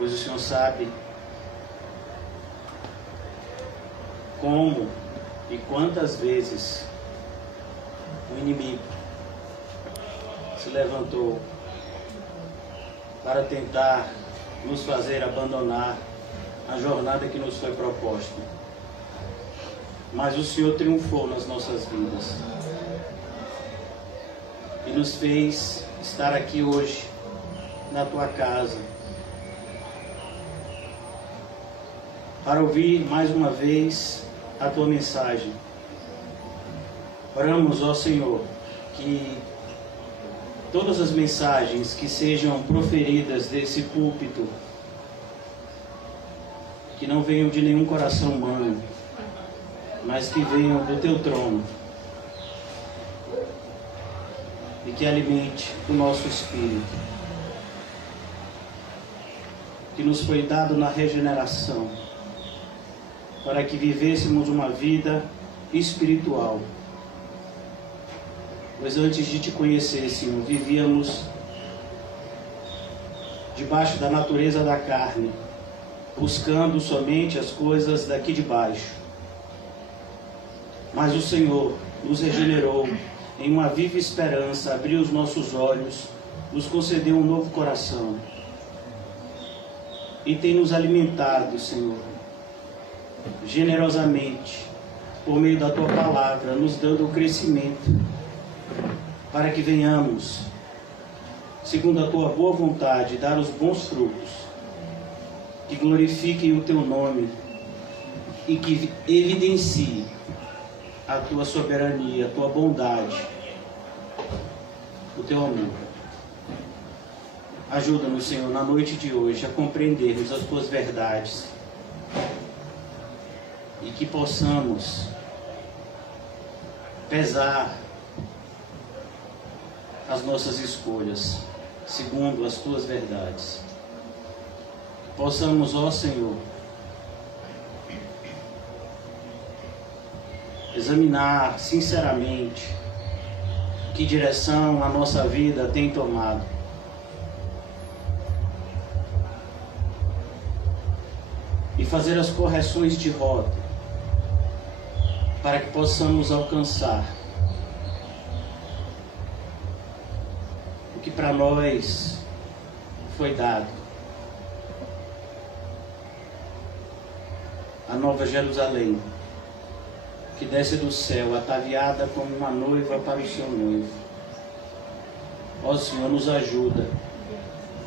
pois o Senhor sabe como e quantas vezes o inimigo se levantou para tentar nos fazer abandonar a jornada que nos foi proposta. Mas o Senhor triunfou nas nossas vidas e nos fez estar aqui hoje na tua casa para ouvir mais uma vez a tua mensagem. Oramos, ó Senhor, que todas as mensagens que sejam proferidas desse púlpito, que não venham de nenhum coração humano, mas que venham do teu trono e que alimente o nosso espírito, que nos foi dado na regeneração, para que vivêssemos uma vida espiritual. Pois antes de te conhecer, Senhor, vivíamos debaixo da natureza da carne, buscando somente as coisas daqui de baixo. Mas o Senhor nos regenerou em uma viva esperança, abriu os nossos olhos, nos concedeu um novo coração e tem nos alimentado, Senhor, generosamente, por meio da tua palavra, nos dando o crescimento, para que venhamos, segundo a tua boa vontade, dar os bons frutos, que glorifiquem o teu nome e que evidenciem a tua soberania, a tua bondade, o teu amor. Ajuda-nos, Senhor, na noite de hoje a compreendermos as tuas verdades e que possamos pesar as nossas escolhas segundo as tuas verdades. Possamos, ó Senhor, examinar sinceramente que direção a nossa vida tem tomado. E fazer as correções de rota para que possamos alcançar o que para nós foi dado. A Nova Jerusalém, que desce do céu, ataviada como uma noiva para o seu noivo. Ó Senhor, nos ajuda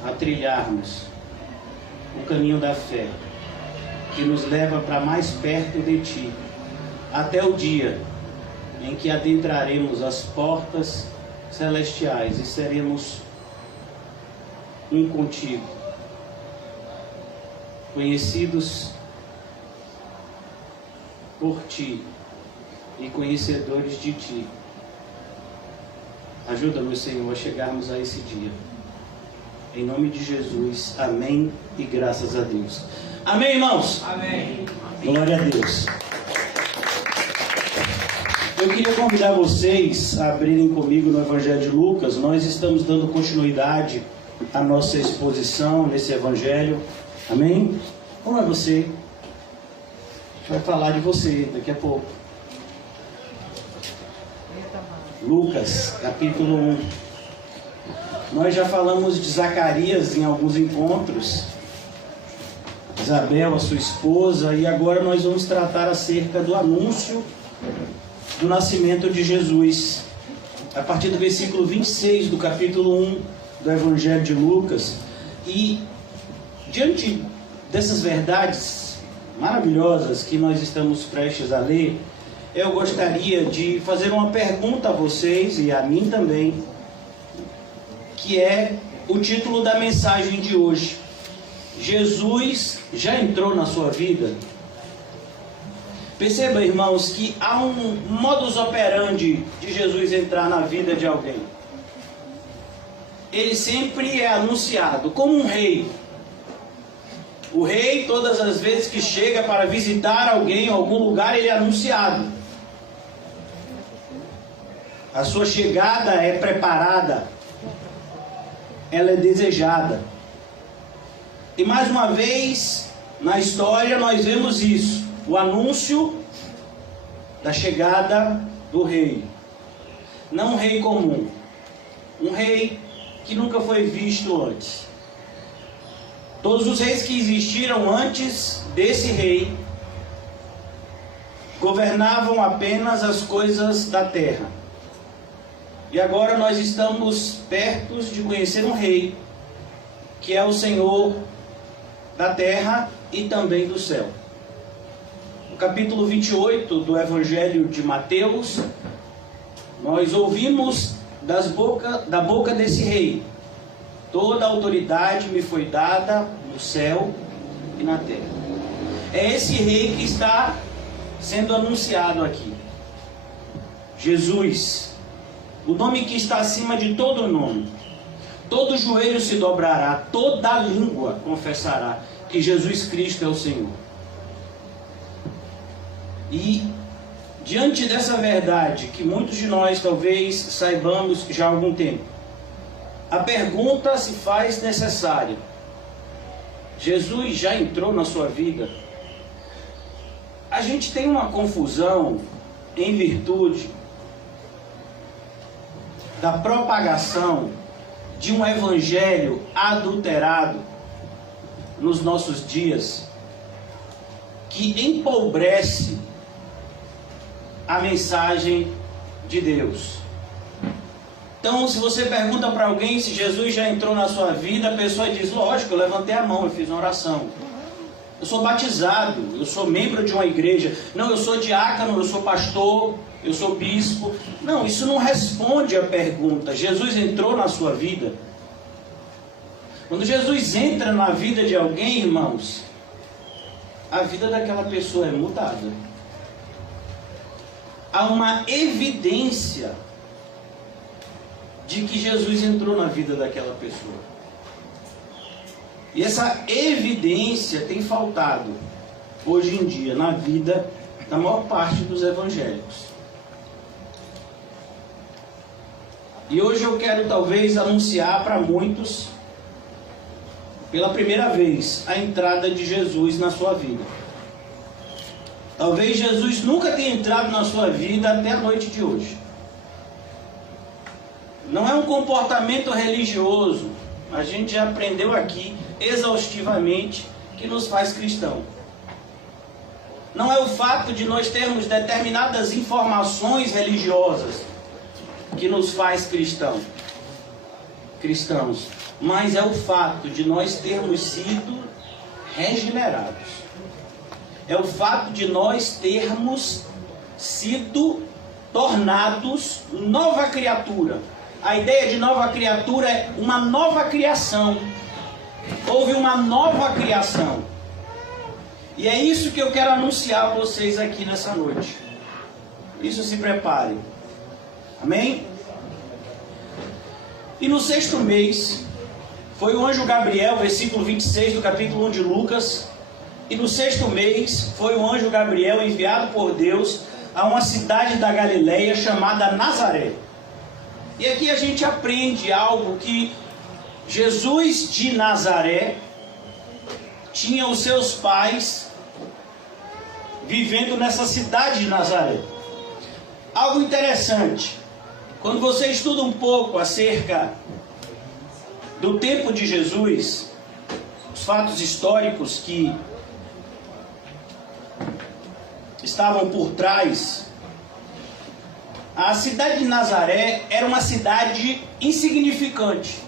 a trilharmos o caminho da fé, que nos leva para mais perto de Ti, até o dia em que adentraremos as portas celestiais e seremos um contigo, conhecidos por Ti e conhecedores de Ti. Ajuda-nos, Senhor, a chegarmos a esse dia. Em nome de Jesus, amém e graças a Deus. Amém, irmãos? Amém. Glória a Deus. Eu queria convidar vocês a abrirem comigo no Evangelho de Lucas. Nós estamos dando continuidade à nossa exposição nesse Evangelho. Amém? Como é você? A gente vai falar de você daqui a pouco. Lucas, capítulo 1. Nós já falamos de Zacarias em alguns encontros, Isabel, a sua esposa, e agora nós vamos tratar acerca do anúncio do nascimento de Jesus, a partir do versículo 26 do capítulo 1 do Evangelho de Lucas. E diante dessas verdades maravilhosas que nós estamos prestes a ler, eu gostaria de fazer uma pergunta a vocês e a mim também, que é o título da mensagem de hoje. Jesus já entrou na sua vida? Perceba, irmãos, que há um modus operandi de Jesus entrar na vida de alguém. Ele sempre é anunciado como um rei. O rei, todas as vezes que chega para visitar alguém em algum lugar, ele é anunciado. A sua chegada é preparada. Ela é desejada. E mais uma vez, na história, nós vemos isso. O anúncio da chegada do rei. Não um rei comum. Um rei que nunca foi visto antes. Todos os reis que existiram antes desse rei governavam apenas as coisas da terra. E agora nós estamos perto de conhecer um rei, que é o Senhor da terra e também do céu. No capítulo 28 do Evangelho de Mateus, nós ouvimos da boca desse rei: toda a autoridade me foi dada no céu e na terra. É esse rei que está sendo anunciado aqui. Jesus, o nome que está acima de todo nome. Todo joelho se dobrará, toda língua confessará que Jesus Cristo é o Senhor. E diante dessa verdade, que muitos de nós talvez saibamos já há algum tempo, a pergunta se faz necessária: Jesus já entrou na sua vida? A gente tem uma confusão em virtude da propagação de um evangelho adulterado nos nossos dias, que empobrece a mensagem de Deus. Então, se você pergunta para alguém se Jesus já entrou na sua vida, a pessoa diz: lógico, eu levantei a mão, eu fiz uma oração. Eu sou batizado, eu sou membro de uma igreja. Não, eu sou diácono, eu sou pastor, eu sou bispo. Não, isso não responde à pergunta: Jesus entrou na sua vida? Quando Jesus entra na vida de alguém, irmãos, a vida daquela pessoa é mudada. Há uma evidência de que Jesus entrou na vida daquela pessoa. E essa evidência tem faltado hoje em dia na vida da maior parte dos evangélicos. E hoje eu quero talvez anunciar para muitos, pela primeira vez, a entrada de Jesus na sua vida. Talvez Jesus nunca tenha entrado na sua vida até a noite de hoje. Não é um comportamento religioso, a gente já aprendeu aqui exaustivamente, que nos faz cristão. Não é o fato de nós termos determinadas informações religiosas que nos faz cristãos, mas é o fato de nós termos sido regenerados. É o fato de nós termos sido tornados nova criatura. A ideia de nova criatura é uma nova criação. Houve uma nova criação. E é isso que eu quero anunciar a vocês aqui nessa noite. Isso, se preparem. Amém? E no 6º mês, foi o anjo Gabriel, versículo 26 do capítulo 1 de Lucas. E no 6º mês, foi o anjo Gabriel enviado por Deus a uma cidade da Galileia chamada Nazaré. E aqui a gente aprende algo, que Jesus de Nazaré tinha os seus pais vivendo nessa cidade de Nazaré. Algo interessante, quando você estuda um pouco acerca do tempo de Jesus, os fatos históricos que estavam por trás, a cidade de Nazaré era uma cidade insignificante.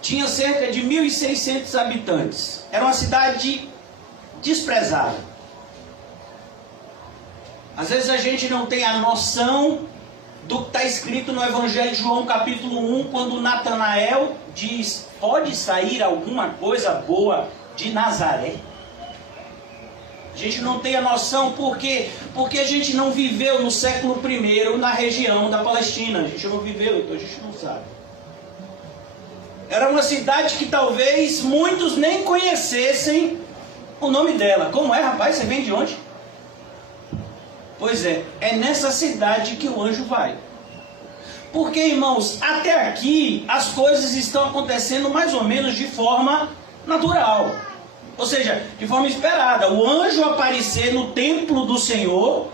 Tinha cerca de 1.600 habitantes. Era uma cidade desprezada. Às vezes a gente não tem a noção do que está escrito no Evangelho de João capítulo 1, quando Natanael diz: pode sair alguma coisa boa de Nazaré? A gente não tem a noção porque a gente não viveu no século I na região da Palestina. A gente não viveu, então a gente não sabe. Era uma cidade que talvez muitos nem conhecessem o nome dela. Como é, rapaz? Você vem de onde? Pois é nessa cidade que o anjo vai. Porque, irmãos, até aqui as coisas estão acontecendo mais ou menos de forma natural. Ou seja, de forma esperada. O anjo aparecer no templo do Senhor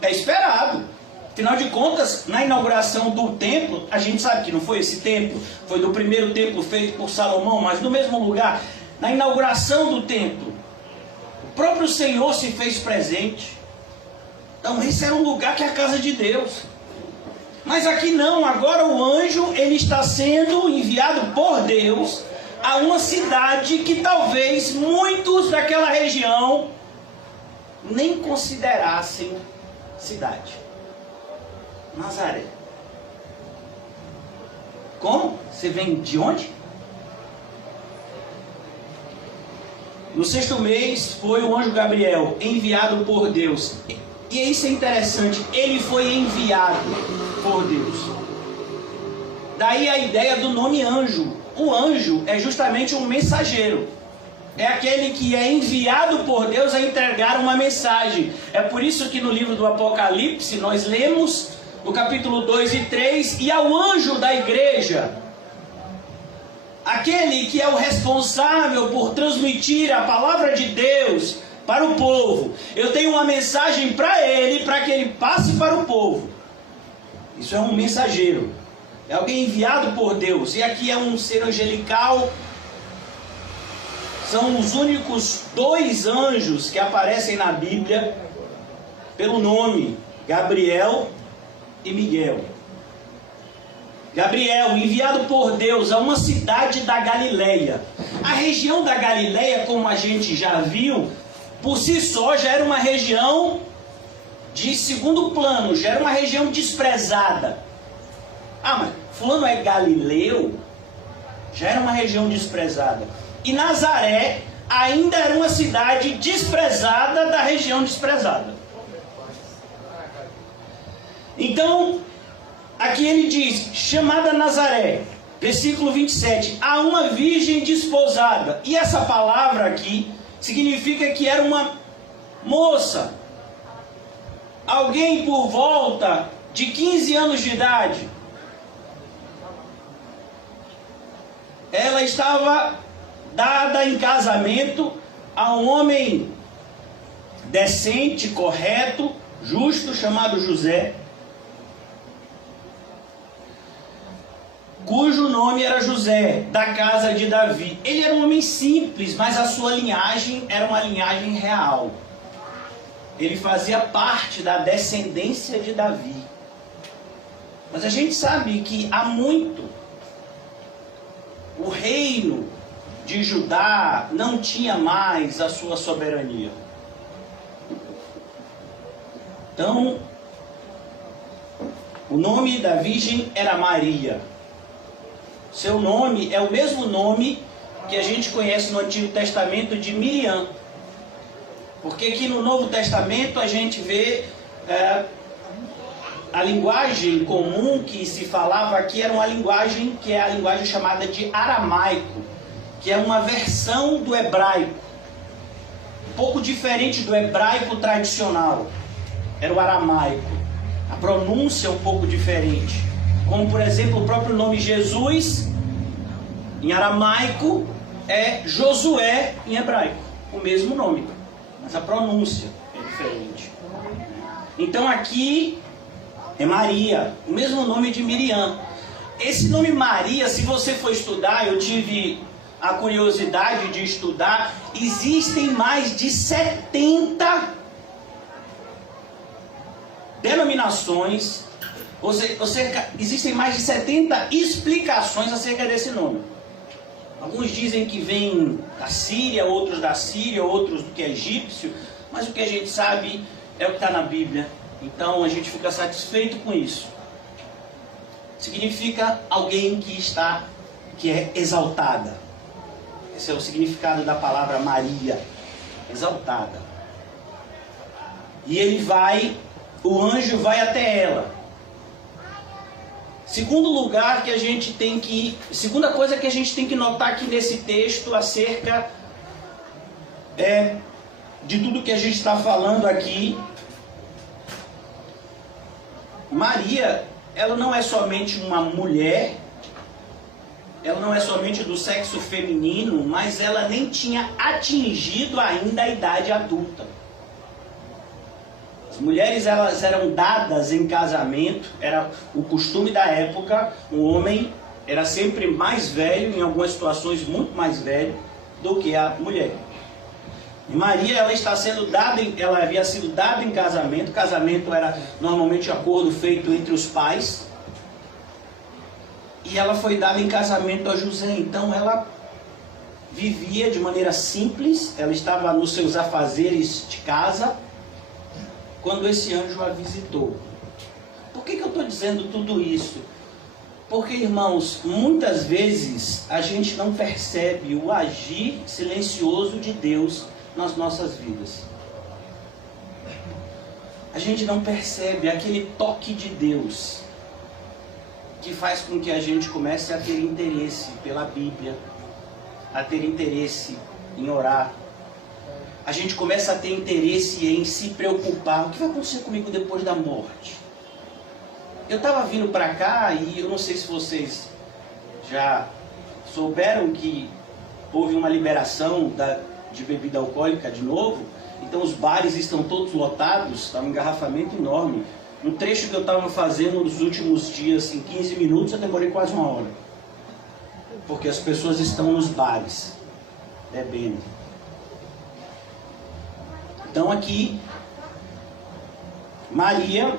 é esperado. Afinal de contas, na inauguração do templo, a gente sabe que não foi esse templo, foi do primeiro templo feito por Salomão, mas no mesmo lugar, na inauguração do templo, o próprio Senhor se fez presente. Então esse era um lugar que é a casa de Deus. Mas aqui não, agora o anjo, ele está sendo enviado por Deus a uma cidade que talvez muitos daquela região nem considerassem cidade. Nazaré. Como? Você vem de onde? No 6º mês foi o anjo Gabriel, enviado por Deus. E isso é interessante, ele foi enviado por Deus. Daí a ideia do nome anjo. O anjo é justamente um mensageiro. É aquele que é enviado por Deus a entregar uma mensagem. É por isso que no livro do Apocalipse nós lemos no capítulo 2 e 3, e ao anjo da igreja, aquele que é o responsável por transmitir a palavra de Deus para o povo, eu tenho uma mensagem para ele, para que ele passe para o povo. Isso é um mensageiro, é alguém enviado por Deus. E aqui é um ser angelical. São os únicos 2 anjos que aparecem na Bíblia pelo nome, Gabriel e Miguel. Gabriel, enviado por Deus a uma cidade da Galileia. A região da Galileia, como a gente já viu, por si só já era uma região de segundo plano, já era uma região desprezada. Ah, mas fulano é galileu? Já era uma região desprezada. E Nazaré ainda era uma cidade desprezada da região desprezada. Então, aqui ele diz, chamada Nazaré, versículo 27, a uma virgem desposada. E essa palavra aqui significa que era uma moça, alguém por volta de 15 anos de idade. Ela estava dada em casamento a um homem decente, correto, justo, chamado José, cujo nome era José, da casa de Davi. Ele era um homem simples, mas a sua linhagem era uma linhagem real. Ele fazia parte da descendência de Davi. Mas a gente sabe que há muito o reino de Judá não tinha mais a sua soberania. Então, o nome da virgem era Maria. Seu nome é o mesmo nome que a gente conhece no Antigo Testamento de Miriam. Porque aqui no Novo Testamento a gente vê a linguagem comum que se falava aqui era uma linguagem que é a linguagem chamada de aramaico, que é uma versão do hebraico, um pouco diferente do hebraico tradicional. Era o aramaico. A pronúncia é um pouco diferente. Como, por exemplo, o próprio nome Jesus, em aramaico, é Josué em hebraico. O mesmo nome, mas a pronúncia é diferente. Então aqui é Maria, o mesmo nome de Miriam. Esse nome Maria, se você for estudar, eu tive a curiosidade de estudar, existem mais de 70 denominações, existem mais de 70 explicações acerca desse nome. Alguns dizem que vem da Síria, outros da Síria, outros do que é egípcio, mas o que a gente sabe é o que está na Bíblia. Então a gente fica satisfeito com isso. Significa alguém que é exaltada. Esse é o significado da palavra Maria, exaltada. E o anjo vai até ela. Segunda coisa que a gente tem que notar aqui nesse texto acerca de tudo que a gente está falando aqui. Maria, ela não é somente uma mulher, ela não é somente do sexo feminino, mas ela nem tinha atingido ainda a idade adulta. As mulheres, elas eram dadas em casamento, era o costume da época. O homem era sempre mais velho, em algumas situações muito mais velho do que a mulher. E Maria, ela havia sido dada em casamento. Casamento era normalmente acordo feito entre os pais. E ela foi dada em casamento a José. Então ela vivia de maneira simples, ela estava nos seus afazeres de casa, quando esse anjo a visitou. Por que eu estou dizendo tudo isso? Porque, irmãos, muitas vezes a gente não percebe o agir silencioso de Deus nas nossas vidas. A gente não percebe aquele toque de Deus que faz com que a gente comece a ter interesse pela Bíblia, a ter interesse em orar. A gente começa a ter interesse em se preocupar. O que vai acontecer comigo depois da morte? Eu estava vindo para cá e eu não sei se vocês já souberam que houve uma liberação de bebida alcoólica de novo. Então os bares estão todos lotados, está um engarrafamento enorme. No trecho que eu estava fazendo nos últimos dias, em 15 minutos, eu demorei quase 1 hora. Porque as pessoas estão nos bares, bebendo. Então aqui, Maria,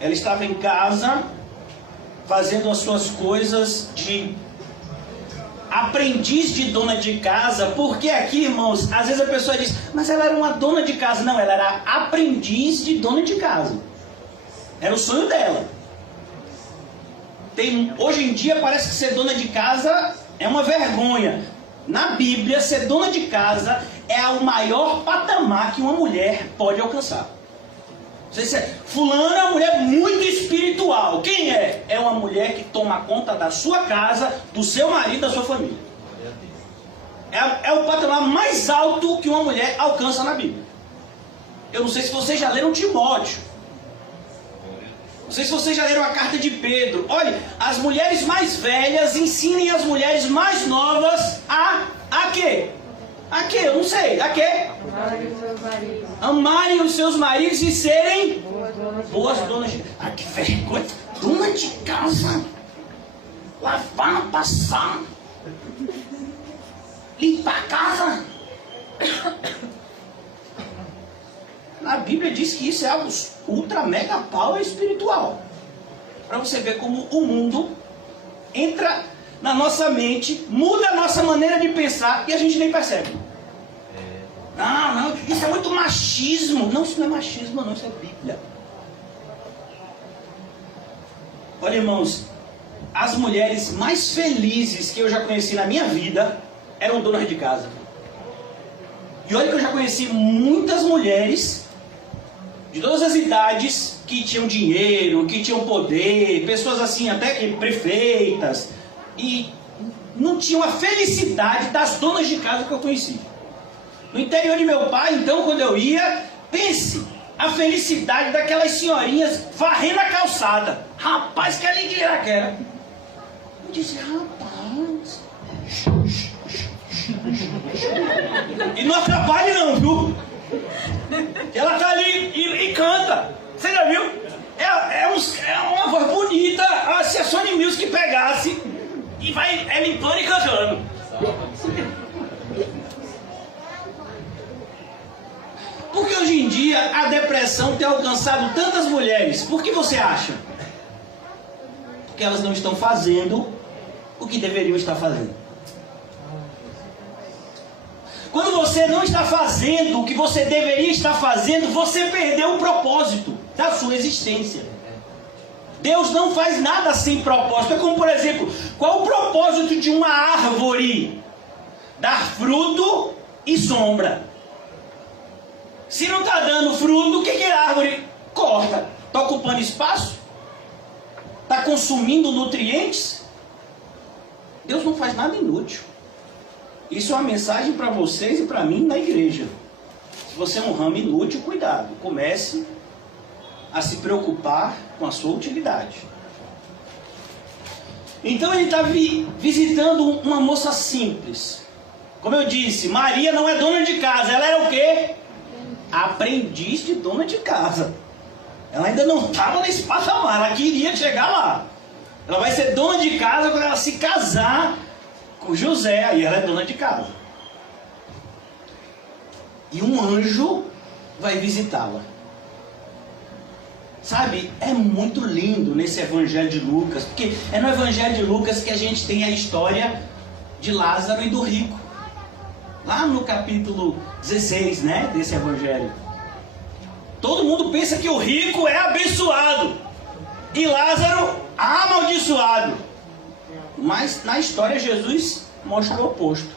ela estava em casa, fazendo as suas coisas de aprendiz de dona de casa. Porque aqui, irmãos, às vezes a pessoa diz, mas ela era uma dona de casa. Não, ela era aprendiz de dona de casa. Era o sonho dela. Hoje em dia parece que ser dona de casa é uma vergonha. Na Bíblia, ser dona de casa é o maior patamar que uma mulher pode alcançar. Fulana é uma mulher muito espiritual. Quem é? É uma mulher que toma conta da sua casa, do seu marido, da sua família. É o patamar mais alto que uma mulher alcança na Bíblia. Eu não sei se vocês já leram Timóteo. Não sei se vocês já leram a carta de Pedro. Olha, as mulheres mais velhas ensinem as mulheres mais novas a quê? A quê? Eu não sei. A quê? Amarem os seus maridos e serem boas donas de casa. Ah, que vergonha. Dona de casa. Lavar, passar. Limpar a casa. A Bíblia diz que isso é algo ultra mega power espiritual. Para você ver como o mundo entra na nossa mente, muda a nossa maneira de pensar e a gente nem percebe. Não, isso é muito machismo. Não, isso não é machismo, não, isso é Bíblia. Olha, irmãos, as mulheres mais felizes que eu já conheci na minha vida eram donas de casa. E olha que eu já conheci muitas mulheres de todas as idades que tinham dinheiro, que tinham poder, pessoas assim, até que prefeitas, e não tinham a felicidade das donas de casa que eu conheci. No interior de meu pai, então, quando eu ia, pense, a felicidade daquelas senhorinhas varrendo a calçada. Rapaz, que alegria que era. Eu disse, rapaz. E não atrapalhe não, viu? Ela tá ali e canta. Você já viu? É uma voz bonita. Se a Sony Music pegasse e vai limpando e cantando. Porque hoje em dia a depressão tem alcançado tantas mulheres. Por que você acha? Porque elas não estão fazendo o que deveriam estar fazendo. Quando você não está fazendo o que você deveria estar fazendo, você perdeu o propósito da sua existência. Deus não faz nada sem propósito. É como, por exemplo, qual o propósito de uma árvore? Dar fruto e sombra. Se não está dando fruto, o que a árvore corta? Está ocupando espaço? Está consumindo nutrientes? Deus não faz nada inútil. Isso é uma mensagem para vocês e para mim na igreja. Se você é um ramo inútil, cuidado. Comece a se preocupar com a sua utilidade. Então ele está visitando uma moça simples. Como eu disse, Maria não é dona de casa, ela era o quê? Aprendiz de dona de casa. Ela ainda não estava nesse patamar, ela queria chegar lá. Ela vai ser dona de casa quando ela se casar com José, aí ela é dona de casa. E um anjo vai visitá-la. Sabe, é muito lindo nesse Evangelho de Lucas, porque é no Evangelho de Lucas que a gente tem a história de Lázaro e do rico. Lá no capítulo 16, né, desse Evangelho. Todo mundo pensa que o rico é abençoado e Lázaro amaldiçoado. Mas na história Jesus mostra o oposto.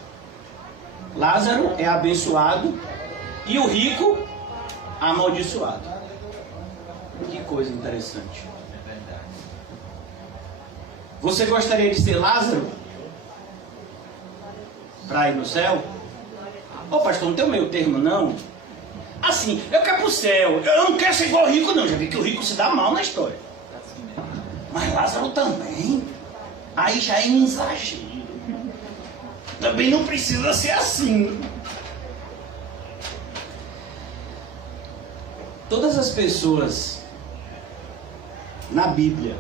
Lázaro é abençoado e o rico amaldiçoado. Que coisa interessante. Você gostaria de ser Lázaro? Para ir no céu? Ô pastor, não tem o meio termo não? Assim, eu quero pro céu. Eu não quero ser igual ao rico não. Já vi que o rico se dá mal na história. Mas Lázaro também. Aí já é um exagero. Também não precisa ser assim. Todas as pessoas na Bíblia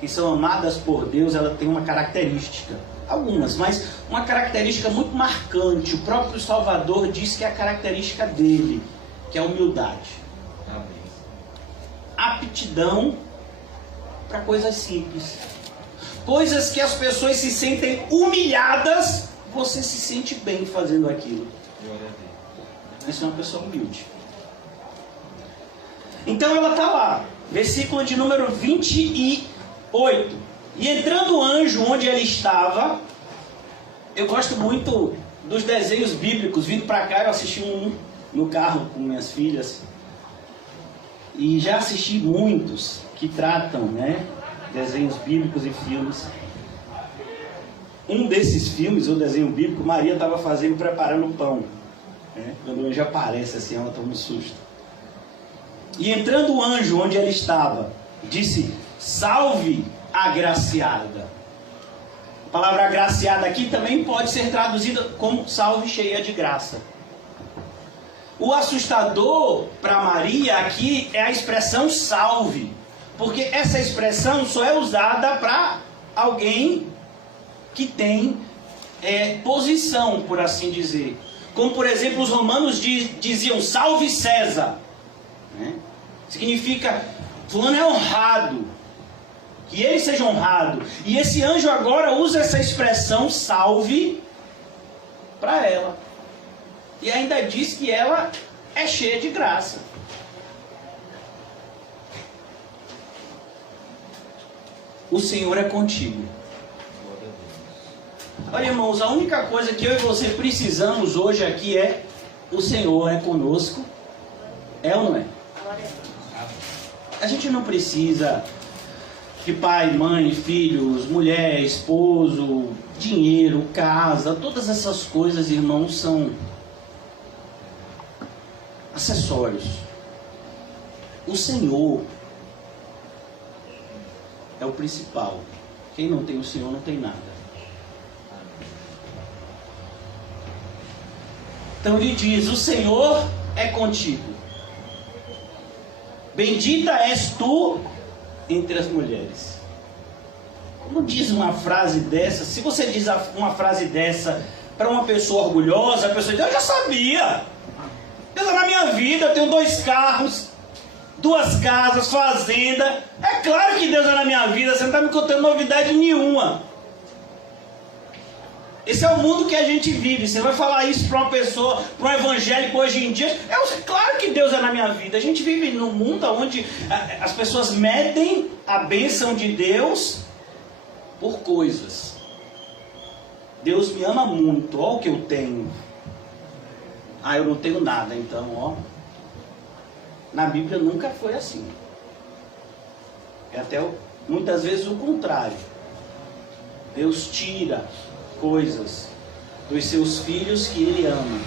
que são amadas por Deus, ela tem uma característica, algumas, mas uma característica muito marcante. O próprio Salvador diz que é a característica dele, que é a humildade. Aptidão para coisas simples, coisas que as pessoas se sentem humilhadas, você se sente bem fazendo aquilo. Você é uma pessoa humilde. Então ela está lá, versículo de número 28. E entrando o anjo onde ele estava, eu gosto muito dos desenhos bíblicos. Vindo para cá, eu assisti um no carro com minhas filhas. E já assisti muitos que tratam, né, desenhos bíblicos e filmes. Um desses filmes, o desenho bíblico, Maria estava preparando pão. Né? Quando o anjo aparece assim, ela toma um susto. E entrando o anjo onde ela estava, disse: salve, agraciada. A palavra agraciada aqui também pode ser traduzida como salve, cheia de graça. O assustador para Maria aqui é a expressão salve, porque essa expressão só é usada para alguém que tem posição, por assim dizer. Como por exemplo os romanos diziam salve César, né? Significa fulano é honrado, que ele seja honrado. E esse anjo agora usa essa expressão salve para ela. E ainda diz que ela é cheia de graça. O Senhor é contigo. Olha, irmãos, a única coisa que eu e você precisamos hoje aqui é: o Senhor é conosco. É ou não é? A gente não precisa de pai, mãe, filhos, mulher, esposo, dinheiro, casa. Todas essas coisas, irmãos, são acessórios. O Senhor é o principal. Quem não tem o Senhor não tem nada. Então ele diz: o Senhor é contigo. Bendita és tu entre as mulheres. Como diz uma frase dessa? Se você diz uma frase dessa para uma pessoa orgulhosa, a pessoa diz: eu já sabia. Deus é na minha vida, eu tenho 2 carros, 2 casas, fazenda. É claro que Deus é na minha vida, você não está me contando novidade nenhuma. Esse é o mundo que a gente vive. Você vai falar isso para uma pessoa, para um evangélico hoje em dia: claro que Deus é na minha vida. A gente vive num mundo onde as pessoas medem a bênção de Deus por coisas. Deus me ama muito, olha o que eu tenho. Eu não tenho nada, então, ó. Na Bíblia nunca foi assim. É até muitas vezes o contrário. Deus tira coisas dos seus filhos que Ele ama,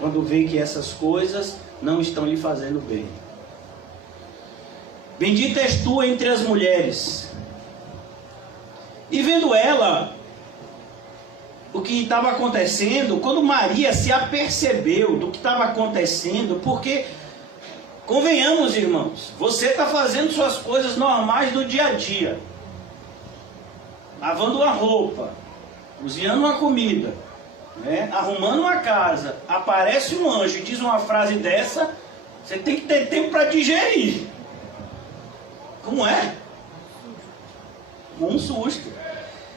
quando vê que essas coisas não estão lhe fazendo bem. Bendita és tu entre as mulheres, E vendo ela o que estava acontecendo, quando Maria se apercebeu do que estava acontecendo, porque, convenhamos, irmãos, você está fazendo suas coisas normais do dia a dia, lavando uma roupa, cozinhando uma comida, né, arrumando uma casa, aparece um anjo e diz uma frase dessa, você tem que ter tempo para digerir. Como é? Um susto.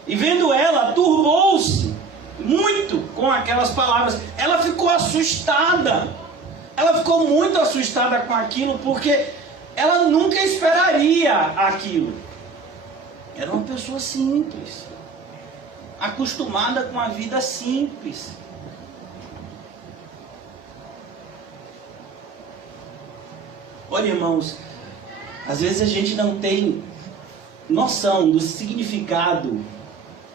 E vendo ela, turbou-se muito com aquelas palavras. Ela ficou assustada. Ela ficou muito assustada com aquilo, porque ela nunca esperaria aquilo. Era uma pessoa simples, acostumada com a vida simples. Olha, irmãos, às vezes a gente não tem noção do significado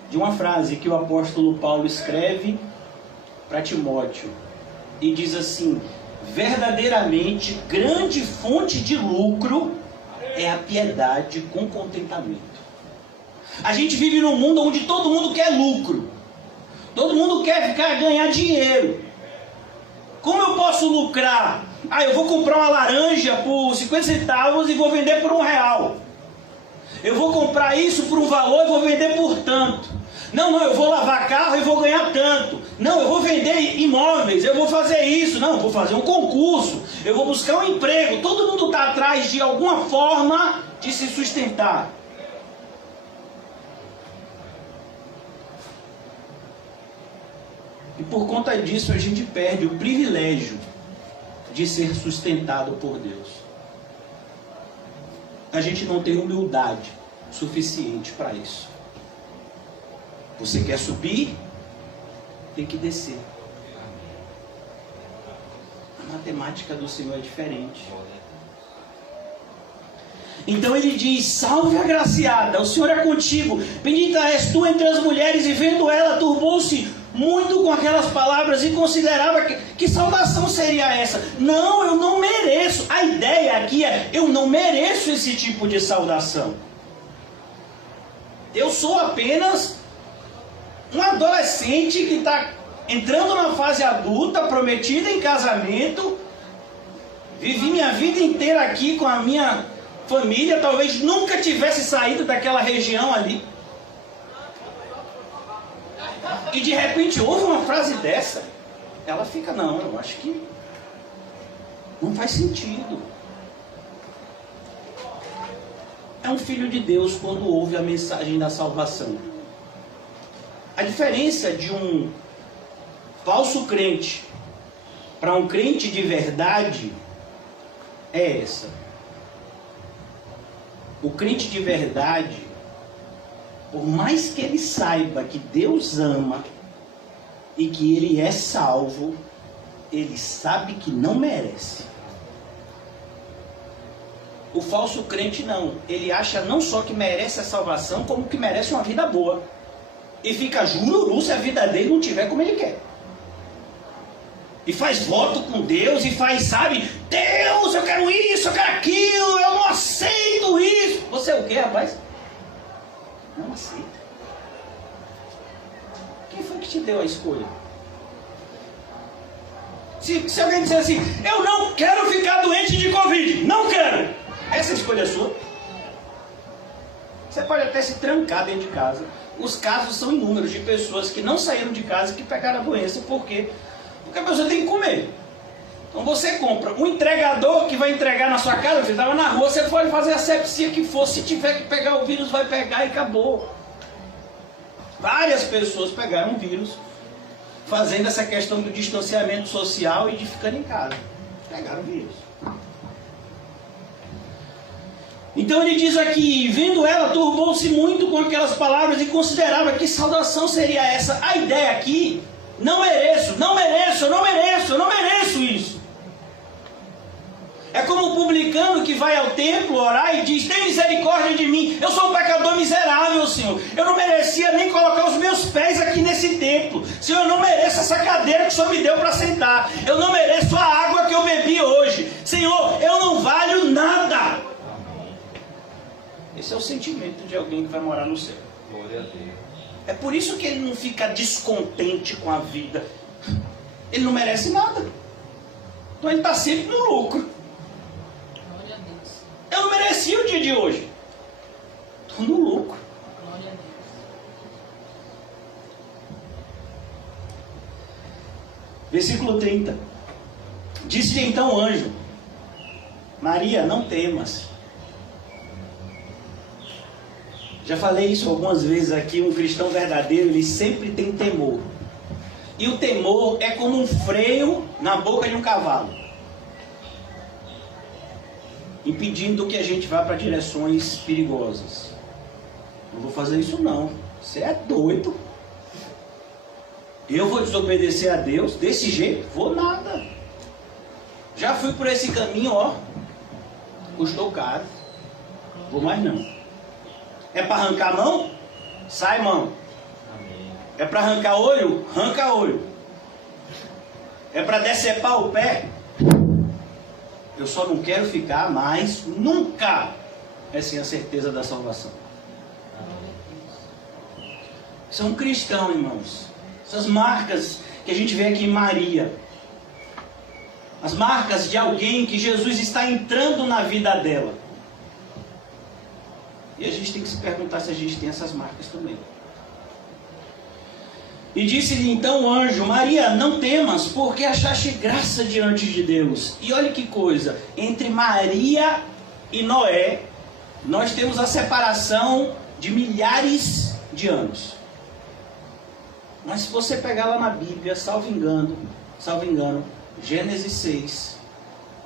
de uma frase que o apóstolo Paulo escreve para Timóteo. E diz assim: verdadeiramente grande fonte de lucro é a piedade com contentamento. A gente vive num mundo onde todo mundo quer lucro. Todo mundo quer ganhar dinheiro. Como eu posso lucrar? Eu vou comprar uma laranja por 50 centavos e vou vender por R$1. Eu vou comprar isso por um valor e vou vender por tanto. Não, eu vou lavar carro e vou ganhar tanto. Não, eu vou vender imóveis, eu vou fazer isso. Não, eu vou fazer um concurso, eu vou buscar um emprego. Todo mundo está atrás de alguma forma de se sustentar. E por conta disso a gente perde o privilégio de ser sustentado por Deus. A gente não tem humildade suficiente para isso. Você quer subir, tem que descer. A matemática do Senhor é diferente. Então ele diz: salve agraciada, o Senhor é contigo, bendita és tu entre as mulheres. E vendo ela, turbou-se muito com aquelas palavras e considerava que saudação seria essa. Não, eu não mereço. A ideia aqui é: eu não mereço esse tipo de saudação. Eu sou apenas um adolescente que está entrando na fase adulta, prometida em casamento. Vivi minha vida inteira aqui com a minha família, talvez nunca tivesse saído daquela região ali. E de repente ouve uma frase dessa. Ela fica: não, eu acho que não faz sentido. É um filho de Deus quando ouve a mensagem da salvação. A diferença de um falso crente para um crente de verdade é essa. O crente de verdade, por mais que ele saiba que Deus ama e que ele é salvo, ele sabe que não merece. O falso crente não. Ele acha não só que merece a salvação, como que merece uma vida boa. E fica jururu se a vida dele não tiver como ele quer. E faz voto com Deus e faz, sabe, Deus, eu quero isso, eu quero aquilo, eu não aceito isso. Você é o quê, rapaz? Não aceita. Quem foi que te deu a escolha? Se alguém disser assim: eu não quero ficar doente de Covid, não quero. Essa escolha é sua. Você pode até se trancar dentro de casa. Os casos são inúmeros de pessoas que não saíram de casa e que pegaram a doença. Por quê? Porque a pessoa tem que comer. Então você compra um entregador que vai entregar na sua casa. Você estava na rua, você pode fazer a asepsia que for. Se tiver que pegar o vírus, vai pegar e acabou. Várias pessoas pegaram o vírus fazendo essa questão do distanciamento social e de ficando em casa. Pegaram o vírus. Então ele diz aqui: vendo ela, turbou-se muito com aquelas palavras e considerava que saudação seria essa. A ideia aqui: não mereço, não mereço, eu não mereço, eu não mereço isso. É como o publicano que vai ao templo orar e diz: tem misericórdia de mim, eu sou um pecador miserável, Senhor. Eu não merecia nem colocar os meus pés aqui nesse templo. Senhor, eu não mereço essa cadeira que o Senhor me deu para sentar. Eu não mereço a água que eu bebi hoje. Senhor, eu não valho nada. Esse é o sentimento de alguém que vai morar no céu. Glória a Deus. É por isso que ele não fica descontente com a vida. Ele não merece nada. Então ele está sempre no lucro. Glória a Deus. Eu não merecia o dia de hoje. Estou no lucro. Glória a Deus. Versículo 30. Disse-lhe então o anjo: Maria, não temas. Já falei isso algumas vezes aqui. Um cristão verdadeiro, ele sempre tem temor. E o temor é como um freio na boca de um cavalo, impedindo que a gente vá para direções perigosas. Não vou fazer isso não. Você é doido. Eu vou desobedecer a Deus desse jeito? Vou nada. Já fui por esse caminho, ó. Custou caro. Vou mais não. É para arrancar a mão? Sai mão. Amém. É para arrancar olho? Arranca olho. É para decepar o pé? Eu só não quero ficar mais nunca sem a certeza da salvação. Isso é um cristão, irmãos. Essas marcas que a gente vê aqui em Maria, as marcas de alguém que Jesus está entrando na vida dela. E a gente tem que se perguntar se a gente tem essas marcas também. E disse-lhe então o anjo: Maria, não temas, porque achaste graça diante de Deus. E olha que coisa, entre Maria e Noé, nós temos a separação de milhares de anos. Mas se você pegar lá na Bíblia, salvo engano, Gênesis 6,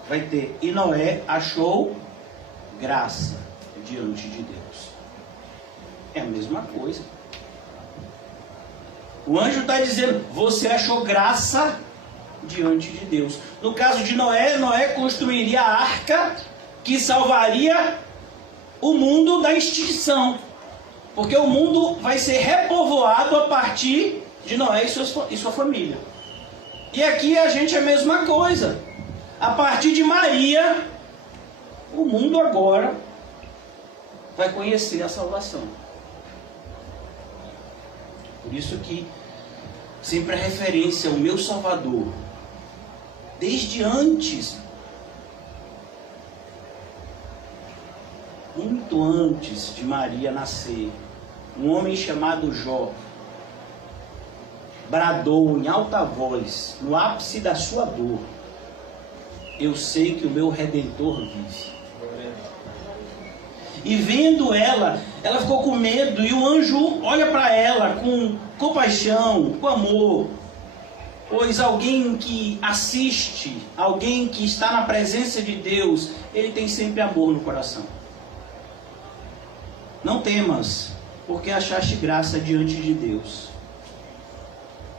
vai ter: e Noé achou graça diante de Deus. É a mesma coisa. O anjo está dizendo: você achou graça diante de Deus. No caso de Noé, Noé construiria a arca que salvaria o mundo da extinção. Porque o mundo vai ser repovoado a partir de Noé e sua família. E aqui a gente é a mesma coisa. A partir de Maria, o mundo agora vai conhecer a salvação. Por isso que sempre a referência ao meu Salvador, desde antes, muito antes de Maria nascer, um homem chamado Jó bradou em alta voz, no ápice da sua dor: eu sei que o meu Redentor vive. E vendo ela ficou com medo, e o anjo olha para ela com compaixão, com amor. Pois alguém que assiste, alguém que está na presença de Deus, ele tem sempre amor no coração. Não temas, porque achaste graça diante de Deus.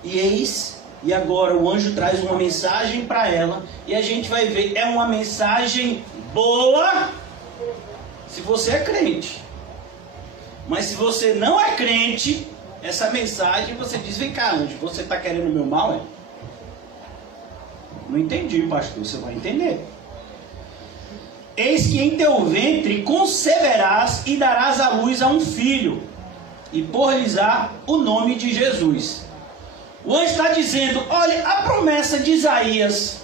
E eis, e agora o anjo traz uma mensagem para ela, e a gente vai ver, é uma mensagem boa se você é crente. Mas se você não é crente, essa mensagem você diz: vem cá, anjo, você está querendo o meu mal? É? Não entendi, pastor. Você vai entender. Eis que em teu ventre conceberás e darás à luz a um filho, e por-lhe-á o nome de Jesus. O anjo está dizendo: olha, a promessa de Isaías: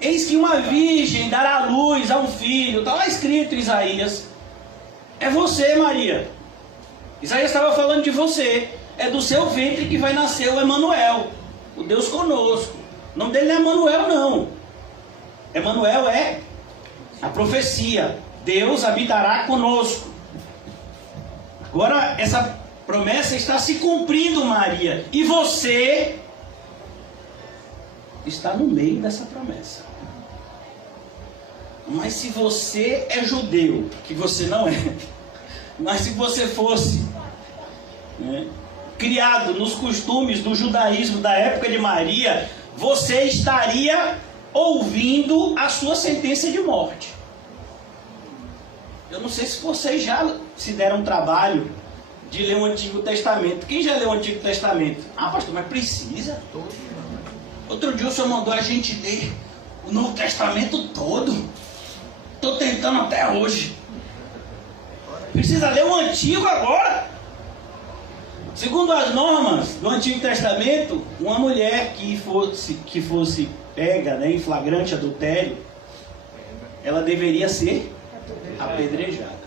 eis que uma virgem dará à luz a um filho. Está lá escrito em Isaías. É você, Maria. Isaías estava falando de você. É do seu ventre que vai nascer o Emanuel, o Deus conosco. O nome dele não é Emanuel, não. Emanuel é a profecia: Deus habitará conosco. Agora essa promessa está se cumprindo, Maria. E você está no meio dessa promessa. Mas se você é judeu, que você não é, mas se você fosse criado nos costumes do judaísmo da época de Maria, você estaria ouvindo a sua sentença de morte. Eu não sei se vocês já se deram trabalho de ler o Antigo Testamento. Quem já leu o Antigo Testamento? Ah, pastor, mas precisa? Outro dia o senhor mandou a gente ler o Novo Testamento todo. Estou tentando até hoje. Precisa ler o Antigo agora? Segundo as normas do Antigo Testamento, uma mulher que fosse pega, né, em flagrante adultério, ela deveria ser apedrejada.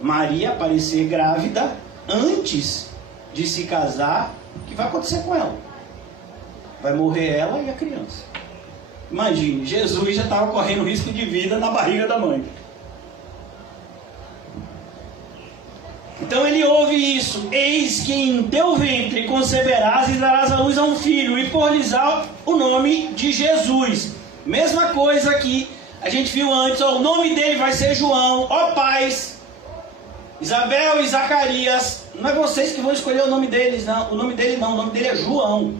Maria aparecer grávida antes de se casar, o que vai acontecer com ela? Vai morrer ela e a criança. Imagine, Jesus já estava correndo risco de vida na barriga da mãe. Então ele ouve isso: eis que em teu ventre conceberás e darás à luz a um filho, e por-lhes o nome de Jesus. Mesma coisa que a gente viu antes, ó, o nome dele vai ser João, ó pais, Isabel e Zacarias. Não é vocês que vão escolher o nome deles, não. O nome dele não, o nome dele é João.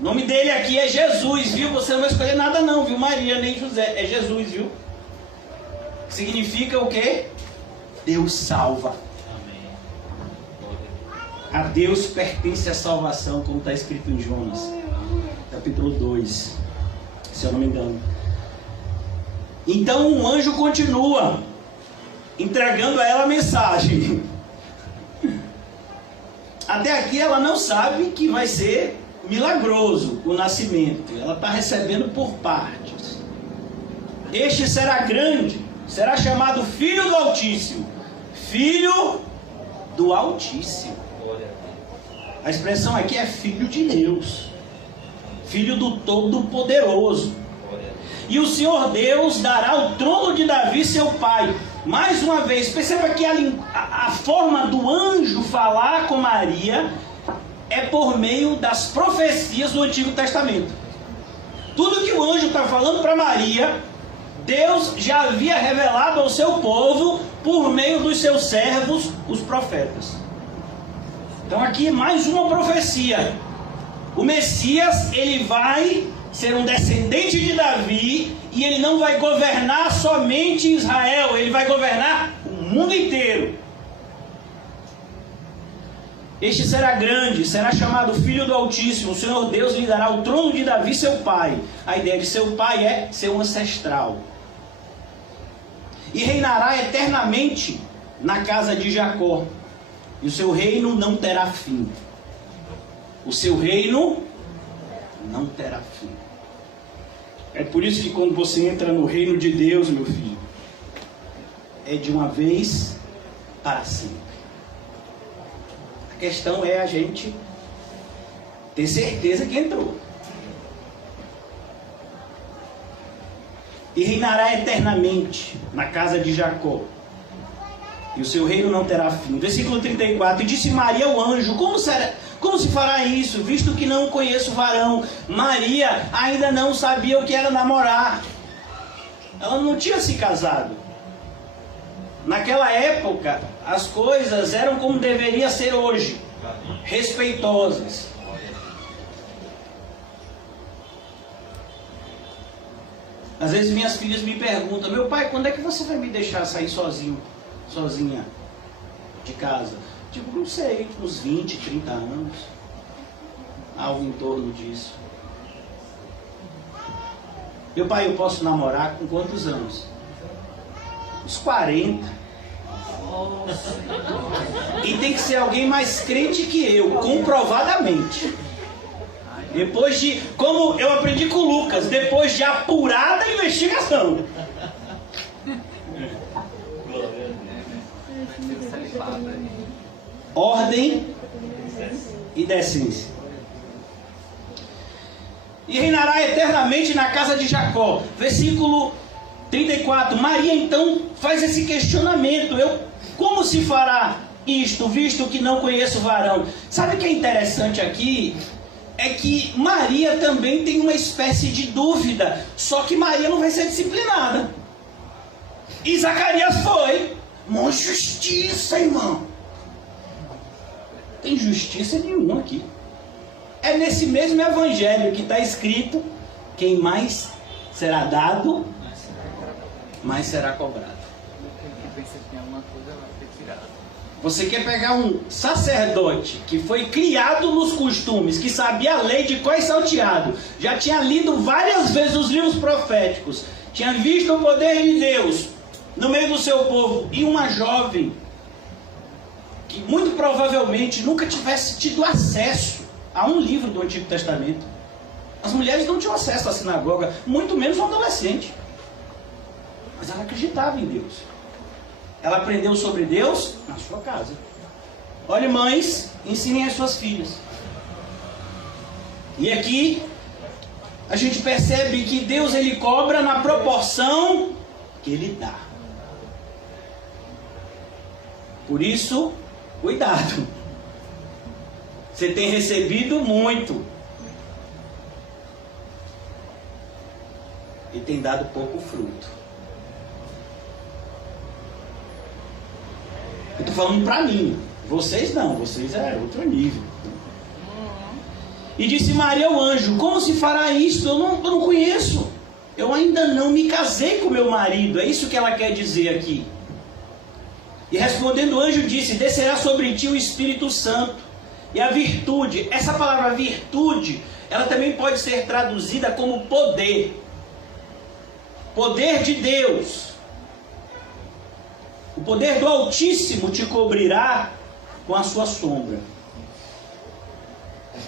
O nome dele aqui é Jesus, viu? Você não vai escolher nada não, viu? Maria nem José, é Jesus, viu? Significa o quê? Deus salva. A Deus pertence a salvação, como está escrito em Jonas, capítulo 2, se eu não me engano. Então o anjo continua entregando a ela a mensagem. Até aqui ela não sabe que vai ser milagroso o nascimento. Ela está recebendo por partes. Este será grande, será chamado Filho do Altíssimo. Filho do Altíssimo. A expressão aqui é Filho de Deus, Filho do Todo-Poderoso. E o Senhor Deus dará o trono de Davi seu pai. Mais uma vez, perceba que a forma do anjo falar com Maria é por meio das profecias do Antigo Testamento. Tudo que o anjo está falando para Maria, Deus já havia revelado ao seu povo por meio dos seus servos, os profetas. Então aqui mais uma profecia. O Messias, ele vai ser um descendente de Davi, e ele não vai governar somente Israel, ele vai governar o mundo inteiro. Este será grande, será chamado Filho do Altíssimo. O Senhor Deus lhe dará o trono de Davi seu pai. A ideia de seu pai é seu ancestral. E reinará eternamente na casa de Jacó, e o seu reino não terá fim. O seu reino não terá fim. É por isso que quando você entra no reino de Deus, meu filho, é de uma vez para sempre. A questão é a gente ter certeza que entrou. E reinará eternamente na casa de Jacó, e o seu reino não terá fim. Versículo 34. E disse Maria ao anjo: como se fará isso, visto que não conheço varão? Maria ainda não sabia o que era namorar. Ela não tinha se casado. Naquela época, as coisas eram como deveria ser hoje, respeitosas. Às vezes minhas filhas me perguntam: meu pai, quando é que você vai me deixar sair sozinha de casa? Tipo, não sei, uns 20, 30 anos, algo em torno disso. Meu pai, eu posso namorar com quantos anos? Uns 40. E tem que ser alguém mais crente que eu, comprovadamente. Depois de, como eu aprendi com o Lucas, depois de apurada investigação. Ordem e decência. E reinará eternamente na casa de Jacó. Versículo 34. Maria então faz esse questionamento: como se fará isto, visto que não conheço varão? Sabe o que é interessante aqui? É que Maria também tem uma espécie de dúvida, só que Maria não vai ser disciplinada. E Zacarias foi. Mó justiça, irmão. Tem justiça nenhuma aqui. É nesse mesmo evangelho que está escrito: quem mais será dado, mais será cobrado. Você quer pegar um sacerdote que foi criado nos costumes, que sabia a lei de có e salteado, já tinha lido várias vezes os livros proféticos, tinha visto o poder de Deus no meio do seu povo, e uma jovem que muito provavelmente nunca tivesse tido acesso a um livro do Antigo Testamento. As mulheres não tinham acesso à sinagoga, muito menos um adolescente. Mas ela acreditava em Deus. Ela aprendeu sobre Deus na sua casa. Olhe, mães, ensinem as suas filhas. E aqui a gente percebe que Deus, ele cobra na proporção que ele dá. Por isso, cuidado. Você tem recebido muito e tem dado pouco fruto. Eu estou falando para mim. Vocês não, vocês é outro nível. E disse Maria ao anjo: como se fará isto? Eu não conheço. Eu ainda não me casei com meu marido. É isso que ela quer dizer aqui. E respondendo o anjo disse: descerá sobre ti o Espírito Santo e a virtude. Essa palavra virtude, ela também pode ser traduzida como poder. Poder de Deus. O poder do Altíssimo te cobrirá com a sua sombra.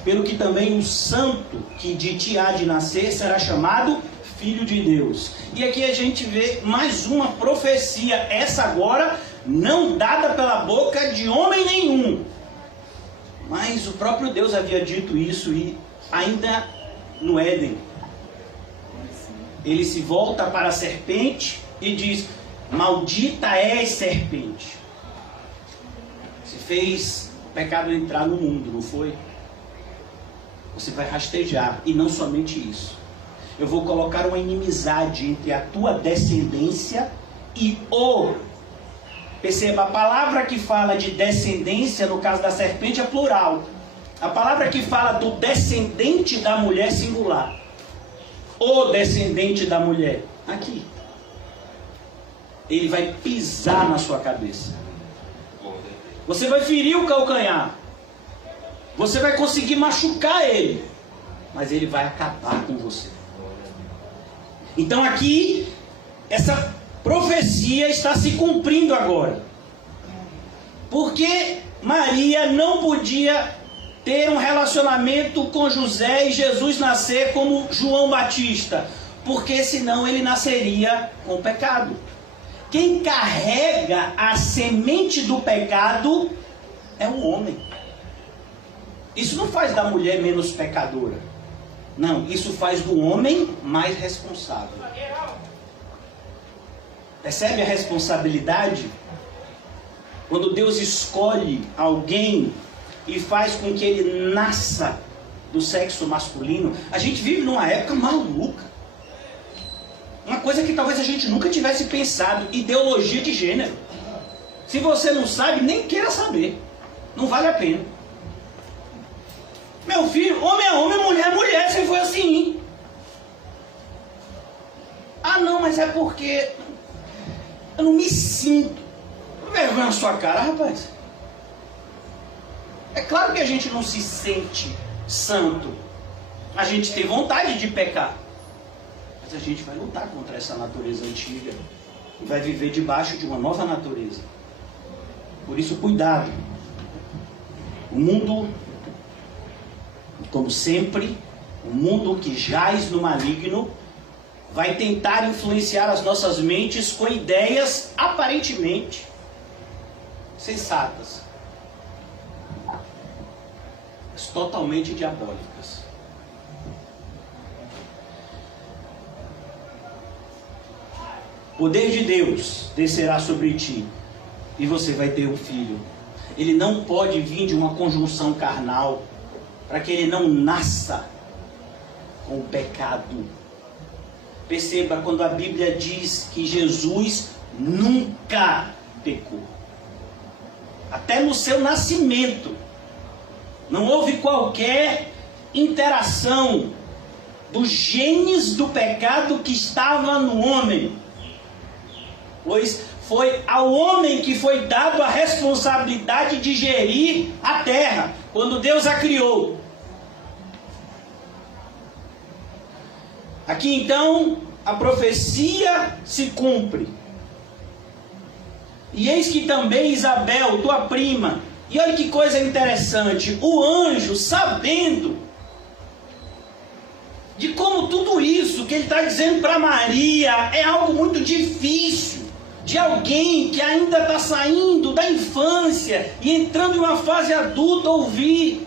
Pelo que também o santo que de ti há de nascer será chamado Filho de Deus. E aqui a gente vê mais uma profecia, essa agora não dada pela boca de homem nenhum. Mas o próprio Deus havia dito isso, e ainda no Éden. Ele se volta para a serpente e diz: maldita és, serpente. Você fez o pecado entrar no mundo, não foi? Você vai rastejar. E não somente isso. Eu vou colocar uma inimizade entre a tua descendência e o... Perceba, a palavra que fala de descendência, no caso da serpente, é plural. A palavra que fala do descendente da mulher, singular. O descendente da mulher. Aqui. Ele vai pisar na sua cabeça. Você vai ferir o calcanhar. Você vai conseguir machucar ele. Mas ele vai acabar com você. Então aqui, essa profecia está se cumprindo agora. Porque Maria não podia ter um relacionamento com José e Jesus nascer como João Batista. Porque senão ele nasceria com pecado. Quem carrega a semente do pecado é o homem. Isso não faz da mulher menos pecadora. Não, isso faz do homem mais responsável. Percebe a responsabilidade? Quando Deus escolhe alguém e faz com que ele nasça do sexo masculino, a gente vive numa época maluca. Uma coisa que talvez a gente nunca tivesse pensado: ideologia de gênero. Se você não sabe, nem queira saber. Não vale a pena. Meu filho, homem é homem, mulher é mulher, sempre foi assim. Ah não, mas é porque eu não me sinto. Vergonha na sua cara, rapaz. É claro que a gente não se sente santo. A gente tem vontade de pecar. Mas a gente vai lutar contra essa natureza antiga e vai viver debaixo de uma nova natureza. Por isso, cuidado. O mundo, como sempre, o mundo que jaz no maligno, vai tentar influenciar as nossas mentes com ideias aparentemente sensatas, mas totalmente diabólicas. O poder de Deus descerá sobre ti e você vai ter um filho. Ele não pode vir de uma conjunção carnal, para que ele não nasça com o pecado. Perceba, quando a Bíblia diz que Jesus nunca pecou, até no seu nascimento, não houve qualquer interação dos genes do pecado que estava no homem, pois foi ao homem que foi dado a responsabilidade de gerir a terra, quando Deus a criou. Aqui então, a profecia se cumpre. E eis que também Isabel, tua prima, E olha que coisa interessante, o anjo, sabendo de como tudo isso que ele está dizendo para Maria é algo muito difícil, de alguém que ainda está saindo da infância e entrando em uma fase adulta, ouvir.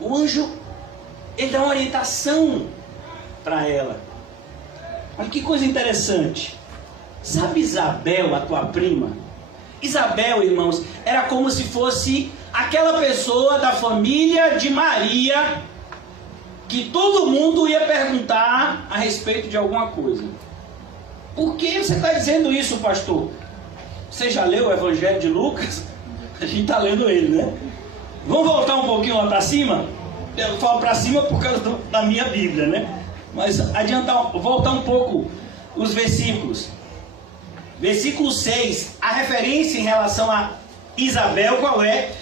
O anjo, ele dá uma orientação para ela. Olha que coisa interessante. Sabe Isabel, a tua prima? Isabel, irmãos, era como se fosse aquela pessoa da família de Maria que todo mundo ia perguntar a respeito de alguma coisa. Por que você está dizendo isso, pastor? Você já leu o Evangelho de Lucas? A gente está lendo ele, né? Vamos voltar um pouquinho lá para cima? Eu falo para cima por causa da minha Bíblia, né? Mas voltar um pouco os versículos. Versículo 6, a referência em relação a Isabel, qual é?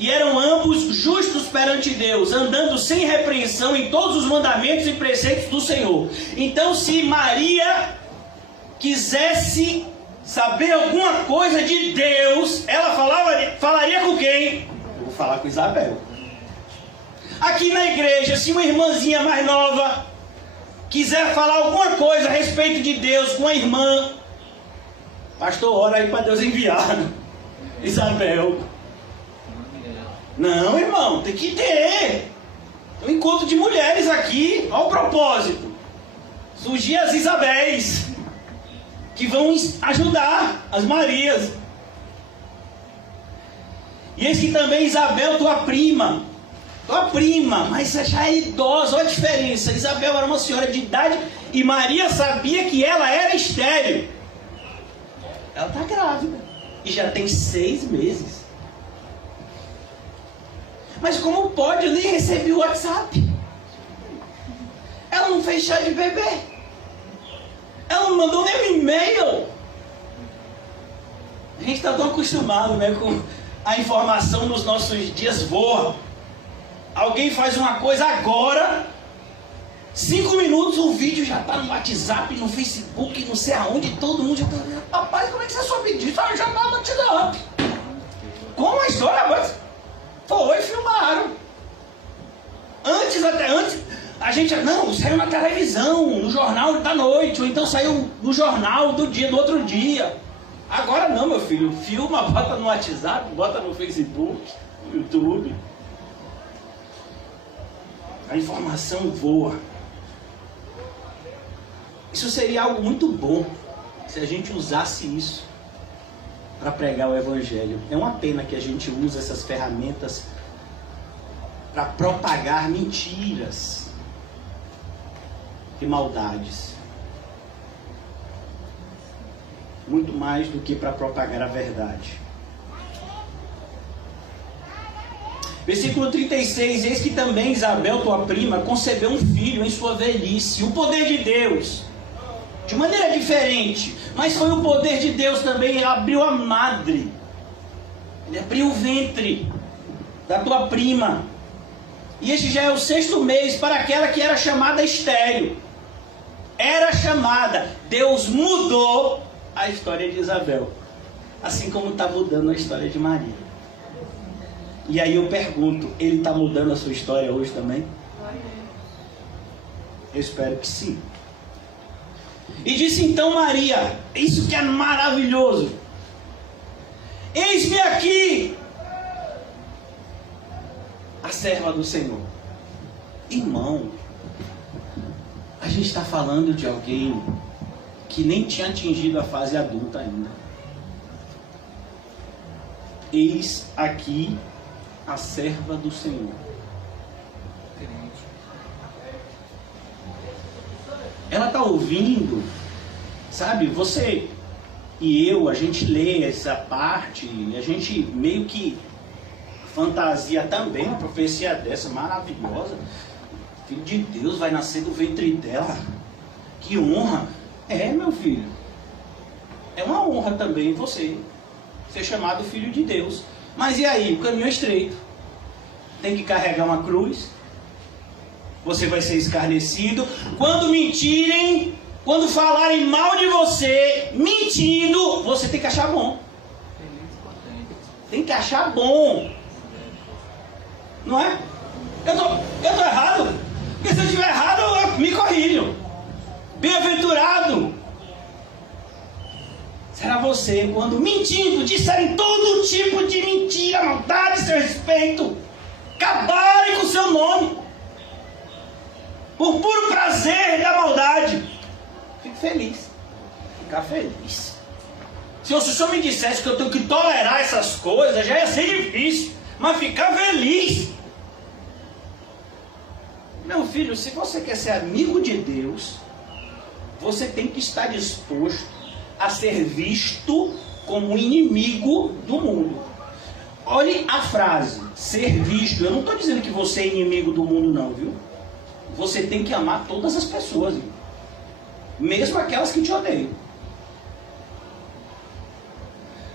E eram ambos justos perante Deus, andando sem repreensão em todos os mandamentos e preceitos do Senhor. Então, se Maria quisesse saber alguma coisa de Deus, ela falaria com quem? Eu vou falar com Isabel. Aqui na igreja, se uma irmãzinha mais nova quiser falar alguma coisa a respeito de Deus com a irmã, pastor, ora aí para Deus enviar Isabel. Não, irmão, tem que ter um encontro de mulheres aqui. Olha o propósito. Surgir as Isabéis, que vão ajudar as Marias. E eis que também Isabel, tua prima, mas já é idosa. Olha a diferença. Isabel era uma senhora de idade e Maria sabia que ela era estéril. Ela está grávida e já tem 6 meses. Mas como pode? Eu nem recebi o WhatsApp. Ela não fez chá de bebê. Ela não mandou nem um e-mail. A gente está tão acostumado, né, com a informação nos nossos dias voa. Alguém faz uma coisa agora, 5 minutos o vídeo já está no WhatsApp, no Facebook, não sei aonde, todo mundo já está vendo. Rapaz, como é que você soube disso? Ah, já está no WhatsApp. Como a história agora? Foi, filmaram. Antes, a gente, não, saiu na televisão, no jornal da noite, ou então saiu no jornal do outro dia. Agora não, meu filho, filma, bota no WhatsApp, bota no Facebook, no YouTube. A informação voa. Isso seria algo muito bom, se a gente usasse isso para pregar o Evangelho. É uma pena que a gente usa essas ferramentas para propagar mentiras e maldades. Muito mais do que para propagar a verdade. Versículo 36, eis que também Isabel, tua prima, concebeu um filho em sua velhice. O poder de Deus, de maneira diferente, mas foi o poder de Deus também. Ele abriu a madre, ele abriu o ventre da tua prima. E este já é o 6º mês para aquela que era chamada estéril. Era chamada. Deus mudou a história de Isabel, assim como está mudando a história de Maria. E aí eu pergunto, ele está mudando a sua história hoje também? Eu espero que sim. E disse então Maria, isso que é maravilhoso: eis-me aqui, a serva do Senhor. Irmão, a gente está falando de alguém que nem tinha atingido a fase adulta ainda. Eis aqui a serva do Senhor. Ela está ouvindo, sabe? Você e eu, a gente lê essa parte e a gente meio que fantasia também uma profecia dessa maravilhosa. O Filho de Deus vai nascer do ventre dela. Que honra! É, meu filho. É uma honra também você ser chamado Filho de Deus. Mas e aí? O caminho é estreito. Tem que carregar uma cruz. Você vai ser escarnecido. Quando mentirem, quando falarem mal de você, mentindo, você tem que achar bom. Tem que achar bom. Não é? Eu tô errado. Porque se eu estiver errado, eu me corrijo. Bem-aventurado será você quando mentindo, disserem todo tipo de mentira, maldade a seu respeito, acabarem com o seu nome, por puro prazer da maldade. Fico feliz. Ficar feliz. Se o senhor me dissesse que eu tenho que tolerar essas coisas, já ia ser difícil. Mas ficar feliz. Meu filho, se você quer ser amigo de Deus, você tem que estar disposto a ser visto como inimigo do mundo. Olhe a frase, ser visto. Eu não estou dizendo que você é inimigo do mundo não, viu? Você tem que amar todas as pessoas, viu? Mesmo aquelas que te odeiam.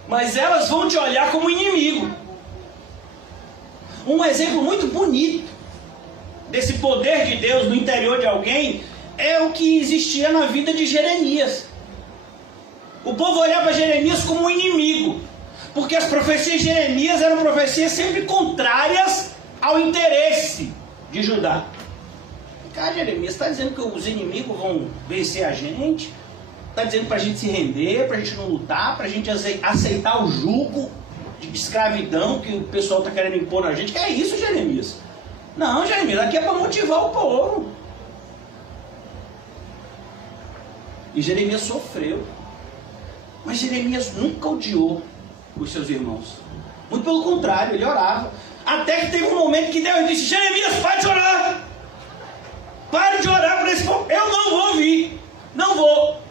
Mas elas vão te olhar como inimigo. Um exemplo muito bonito desse poder de Deus no interior de alguém é o que existia na vida de Jeremias. O povo olhava Jeremias como um inimigo, porque as profecias de Jeremias eram profecias sempre contrárias ao interesse de Judá. Cara, Jeremias está dizendo que os inimigos vão vencer a gente, está dizendo para a gente se render, para a gente não lutar, para a gente aceitar o jugo de escravidão que o pessoal está querendo impor na gente. Que é isso, Jeremias? Não, Jeremias, aqui é para motivar o povo. E Jeremias sofreu. Mas Jeremias nunca odiou os seus irmãos. Muito pelo contrário, ele orava. Até que teve um momento que Deus disse: Jeremias, pare de orar. Pare de orar por esse povo. Eu não vou ouvir. Não vou.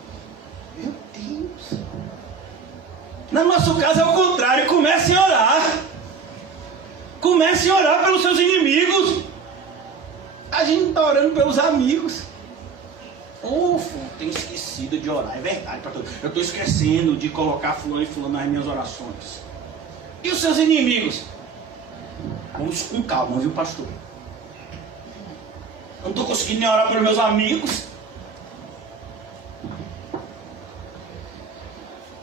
Meu Deus. No nosso caso é o contrário. Comecem a orar. Comecem a orar pelos seus inimigos. A gente está orando pelos amigos. Ufa, tenho esquecido de orar. É verdade, pastor. Eu estou esquecendo de colocar fulano e fulano nas minhas orações. E os seus inimigos? Vamos com calma, viu, pastor? Não estou conseguindo nem orar pelos meus amigos.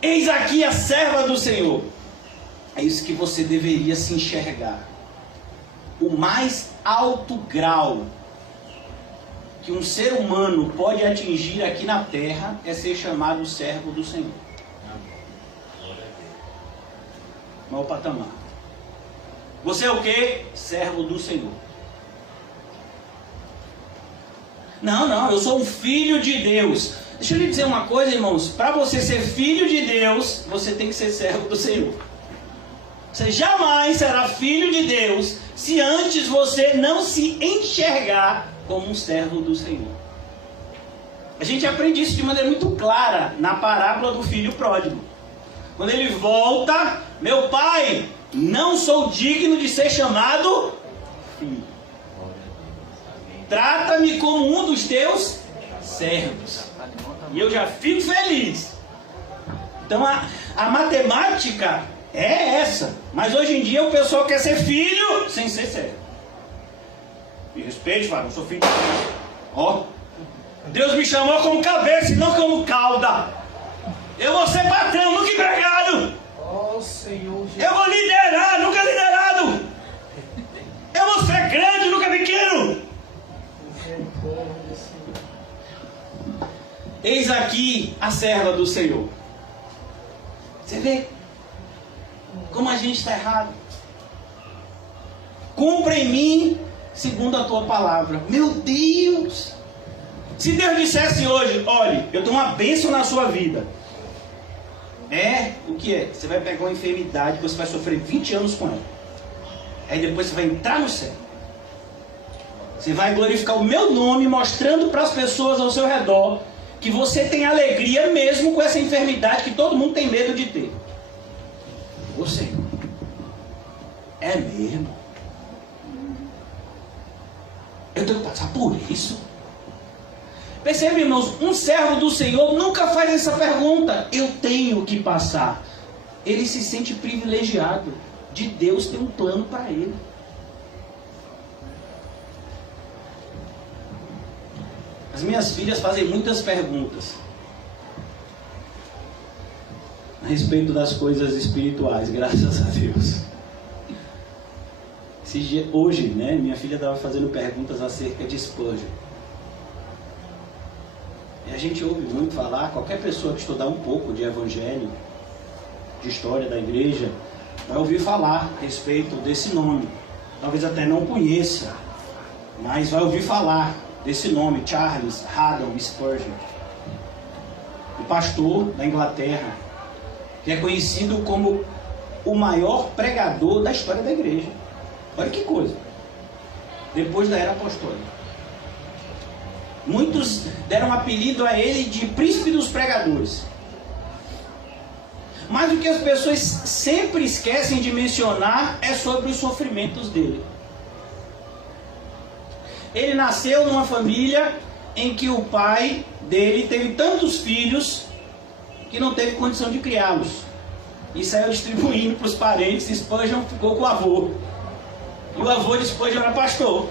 Eis aqui a serva do Senhor. É isso que você deveria se enxergar. O mais alto grau que um ser humano pode atingir aqui na terra é ser chamado servo do Senhor. Maior patamar. Você é o quê? Servo do Senhor. Não, eu sou um filho de Deus. Deixa eu lhe dizer uma coisa, irmãos. Para você ser filho de Deus, você tem que ser servo do Senhor. Você jamais será filho de Deus se antes você não se enxergar como um servo do Senhor. A gente aprende isso de maneira muito clara na parábola do filho pródigo. Quando ele volta: meu pai, não sou digno de ser chamado filho. Trata-me como um dos teus servos. E eu já fico feliz. Então a matemática é essa. Mas hoje em dia o pessoal quer ser filho sem ser servo. Me respeite, fala, eu sou filho de Deus. Ó, Deus me chamou como cabeça e não como cauda. Eu vou ser patrão, nunca empregado. Oh, Senhor Jesus. Eu vou liderar, nunca liderado. Eu vou ser grande, nunca pequeno. Eis aqui a serva do Senhor. Você vê como a gente está errado. Cumpra em mim segundo a tua palavra. Meu Deus! Se Deus dissesse hoje: olha, eu tenho uma bênção na sua vida. O que é? Você vai pegar uma enfermidade, você vai sofrer 20 anos com ela. Aí depois você vai entrar no céu. Você vai glorificar o meu nome, mostrando para as pessoas ao seu redor que você tem alegria mesmo com essa enfermidade que todo mundo tem medo de ter. Ô Senhor, é mesmo? Eu tenho que passar por isso? Percebe, irmãos, um servo do Senhor nunca faz essa pergunta: eu tenho que passar. Ele se sente privilegiado de Deus ter um plano para ele. As minhas filhas fazem muitas perguntas. respeito das coisas espirituais, graças a Deus. Hoje, né, minha filha estava fazendo perguntas acerca de Spurgeon. E a gente ouve muito falar, qualquer pessoa que estudar um pouco de evangelho, de história da igreja, vai ouvir falar a respeito desse nome. Talvez até não conheça, mas vai ouvir falar desse nome, Charles Haddon Spurgeon. Um pastor da Inglaterra, que é conhecido como o maior pregador da história da igreja. Olha que coisa. Depois da era apostólica. Muitos deram apelido a ele de príncipe dos pregadores. Mas o que as pessoas sempre esquecem de mencionar é sobre os sofrimentos dele. Ele nasceu numa família em que o pai dele teve tantos filhos que não teve condição de criá-los. E saiu distribuindo para os parentes. Spurgeon ficou com o avô. E o avô de Spurgeon era pastor.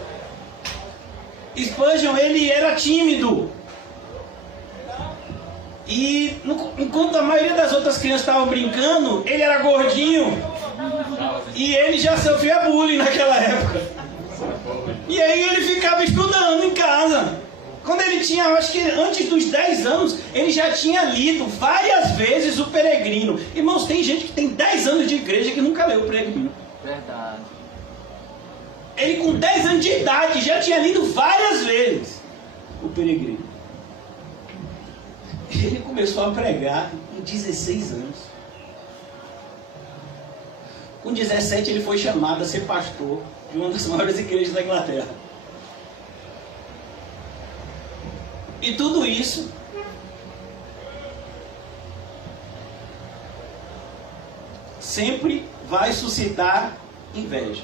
Spurgeon, ele era tímido. E enquanto a maioria das outras crianças estavam brincando, ele era gordinho. E ele já sofria bullying naquela época. E aí ele ficava estudando em casa. Quando ele tinha, acho que antes dos 10 anos, ele já tinha lido várias vezes o Peregrino. Irmãos, tem gente que tem 10 anos de igreja que nunca leu o Peregrino. Verdade. Ele com 10 anos de idade já tinha lido várias vezes o Peregrino. Ele começou a pregar com 16 anos. Com 17 ele foi chamado a ser pastor de uma das maiores igrejas da Inglaterra. E tudo isso sempre vai suscitar inveja.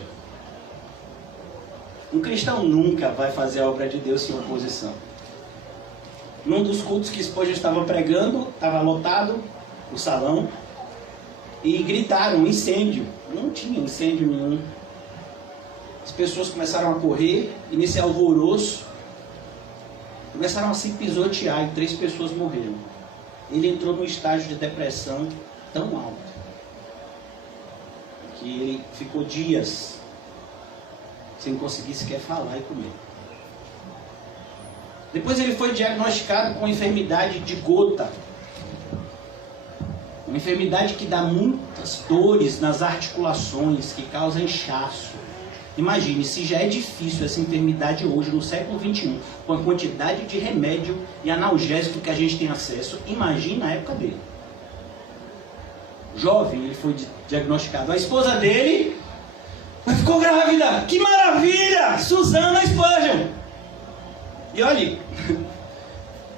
Um cristão nunca vai fazer a obra de Deus sem oposição. Num dos cultos que Spurgeon estava pregando, estava lotado o salão, e gritaram incêndio. Não tinha incêndio nenhum. As pessoas começaram a correr, e nesse alvoroço começaram a se pisotear, e 3 pessoas morreram. Ele entrou num estágio de depressão tão alto que ele ficou dias sem conseguir sequer falar e comer. Depois ele foi diagnosticado com a enfermidade de gota. Uma enfermidade que dá muitas dores nas articulações, que causa inchaço. Imagine, se já é difícil essa enfermidade hoje, no século XXI, com a quantidade de remédio e analgésico que a gente tem acesso, imagine na época dele. Jovem, ele foi diagnosticado. A esposa dele ficou grávida. Que maravilha! Susana Spurgeon. E olha,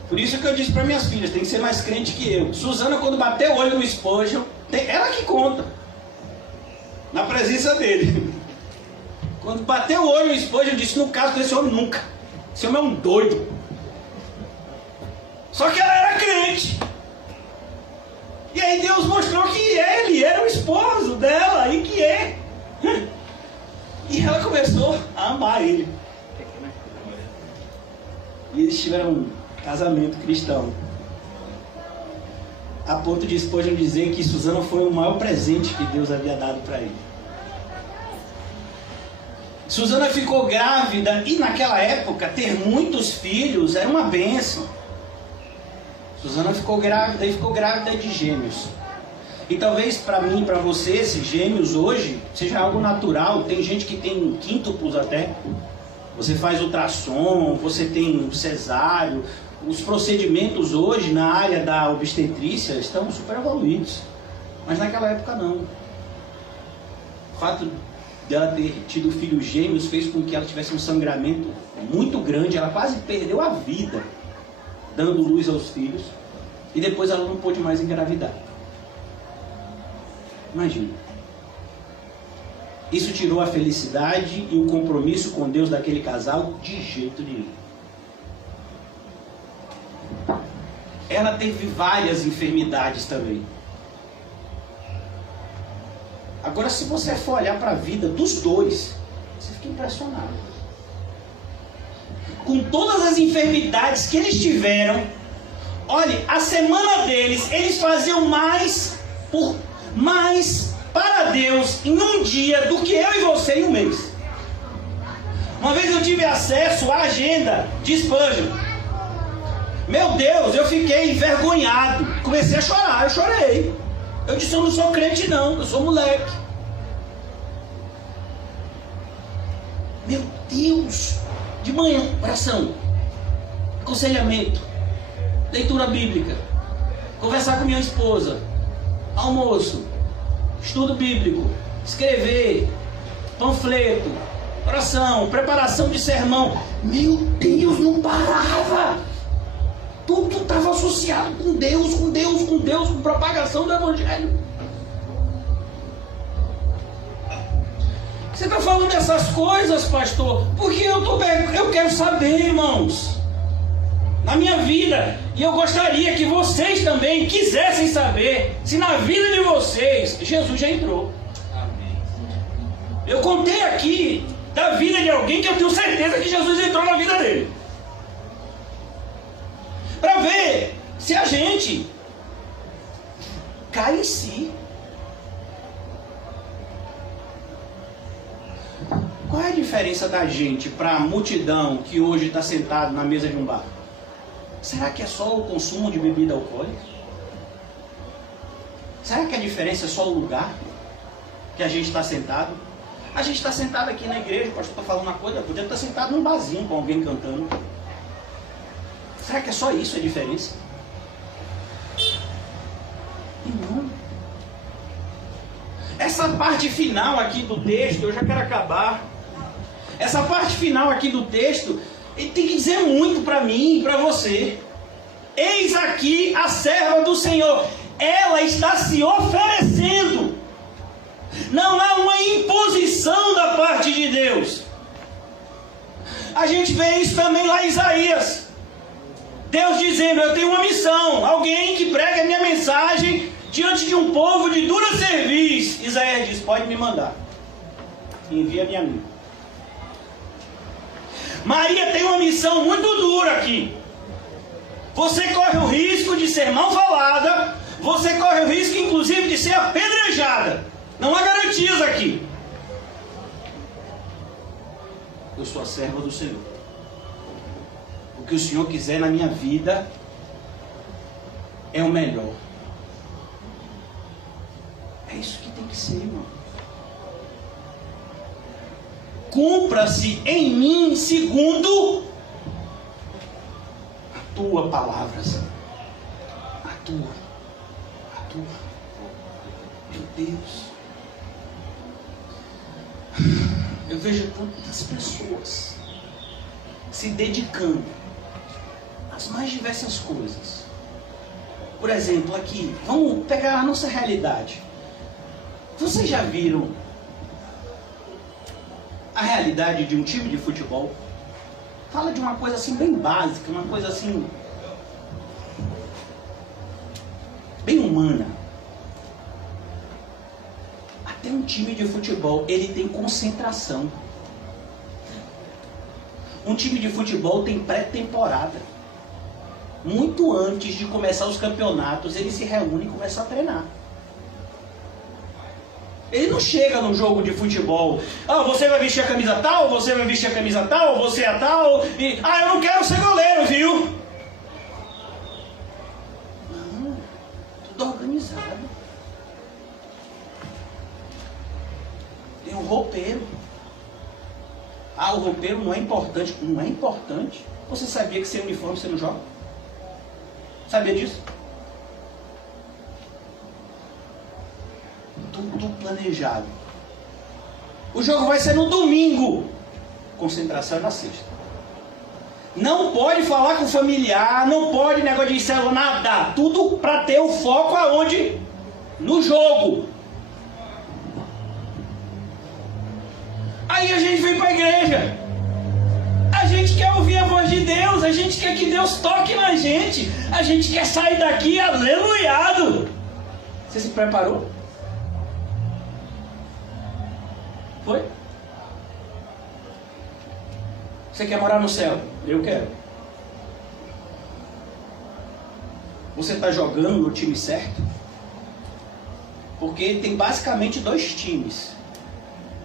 por isso que eu disse para minhas filhas, tem que ser mais crente que eu. Susana, quando bateu o olho no Spurgeon, ela que conta, na presença dele. Quando bateu o olho no Spurgeon, eu disse, no caso desse homem, nunca. Esse homem é um doido. Só que ela era crente. E aí Deus mostrou que ele era o esposo dela, e que é. E ela começou a amar ele. E eles tiveram um casamento cristão. A ponto de Spurgeon dizer que Susana foi o maior presente que Deus havia dado para ele. Susana ficou grávida e naquela época ter muitos filhos era uma bênção. Susana ficou grávida e ficou grávida de gêmeos. E talvez para mim, para você, esses gêmeos hoje seja algo natural. Tem gente que tem quíntuplos até. Você faz ultrassom, você tem cesáreo. Os procedimentos hoje na área da obstetrícia estão super evoluídos. Mas naquela época não. O fato dela ter tido filhos gêmeos fez com que ela tivesse um sangramento muito grande. Ela quase perdeu a vida dando luz aos filhos. E depois ela não pôde mais engravidar. Imagina. Isso tirou a felicidade e o compromisso com Deus daquele casal de jeito nenhum. Ela teve várias enfermidades também. Agora, se você for olhar para a vida dos dois, você fica impressionado. Com todas as enfermidades que eles tiveram, olhe, a semana deles, eles faziam mais mais para Deus em um dia do que eu e você em um mês. Uma vez eu tive acesso à agenda de Spurgeon. Meu Deus, eu fiquei envergonhado. Comecei a chorar, eu chorei. Eu disse, eu não sou crente não, eu sou moleque. Meu Deus, de manhã, oração, aconselhamento, leitura bíblica, conversar com minha esposa, almoço, estudo bíblico, escrever, panfleto, oração, preparação de sermão. Meu Deus, não parava. Tudo estava associado com Deus, com propagação do Evangelho. Você está falando dessas coisas, pastor? Porque eu quero saber, irmãos. Na minha vida, e eu gostaria que vocês também quisessem saber se na vida de vocês Jesus já entrou. Eu contei aqui da vida de alguém que eu tenho certeza que Jesus entrou na vida dele. Para ver se a gente cai em si. Qual é a diferença da gente para a multidão que hoje está sentado na mesa de um bar? Será que é só o consumo de bebida alcoólica? Será que a diferença é só o lugar que a gente está sentado? A gente está sentado aqui na igreja, o pastor está falando uma coisa, podia estar sentado num barzinho com alguém cantando. Será que é só isso a diferença? Não. Essa parte final aqui do texto, eu já quero acabar. Essa parte final aqui do texto, ele tem que dizer muito para mim e para você. Eis aqui a serva do Senhor. Ela está se oferecendo. Não há uma imposição da parte de Deus. A gente vê isso também lá em Isaías. Deus dizendo, eu tenho uma missão. Alguém que prega a minha mensagem diante de um povo de dura cerviz. Isaías diz, pode me mandar. Envia-me a mim. Maria tem uma missão muito dura aqui. Você corre o risco de ser mal falada. Você corre o risco, inclusive, de ser apedrejada. Não há garantias aqui. Eu sou a serva do Senhor. O que o Senhor quiser na minha vida é o melhor. É isso que tem que ser, irmão. Cumpra-se em mim segundo a tua palavra, Senhor. A tua. Meu Deus. Eu vejo tantas pessoas se dedicando às mais diversas coisas. Por exemplo, aqui, vamos pegar a nossa realidade. Vocês já viram a realidade de um time de futebol? Fala de uma coisa assim bem básica, uma coisa assim bem humana. Até um time de futebol, ele tem concentração. Um time de futebol tem pré-temporada. Muito antes de começar os campeonatos, ele se reúne e começa a treinar. Ele não chega num jogo de futebol, você vai vestir a camisa tal, você vai vestir a camisa tal, você é tal, e eu não quero ser goleiro, viu? Não, tudo organizado. Tem um roupeiro. O roupeiro não é importante. Não é importante. Você sabia que sem uniforme você não joga? Sabia disso? Tudo planejado. O jogo vai ser no domingo. Concentração é na sexta. Não pode falar com o familiar, não pode negócio de célula, nada. Tudo para ter o foco aonde? No jogo. Aí a gente vem para a igreja. A gente quer ouvir a voz de Deus. A gente quer que Deus toque na gente. A gente quer sair daqui aleluiado. Você se preparou? Foi? Você quer morar no céu? Eu quero. Você está jogando no time certo? Porque tem basicamente dois times.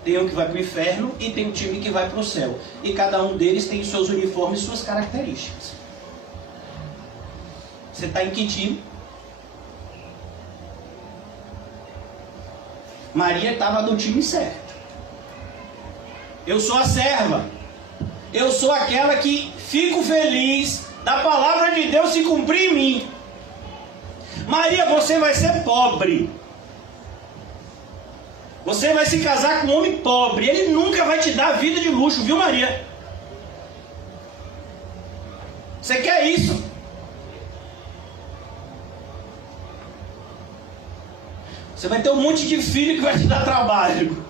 Tem um que vai para o inferno e tem um time que vai para o céu. E cada um deles tem seus uniformes e suas características. Você está em que time? Maria estava no time certo. Eu sou a serva. Eu sou aquela que fico feliz da palavra de Deus se cumprir em mim. Maria, você vai ser pobre. Você vai se casar com um homem pobre. Ele nunca vai te dar vida de luxo, viu, Maria? Você quer isso? Você vai ter um monte de filho que vai te dar trabalho.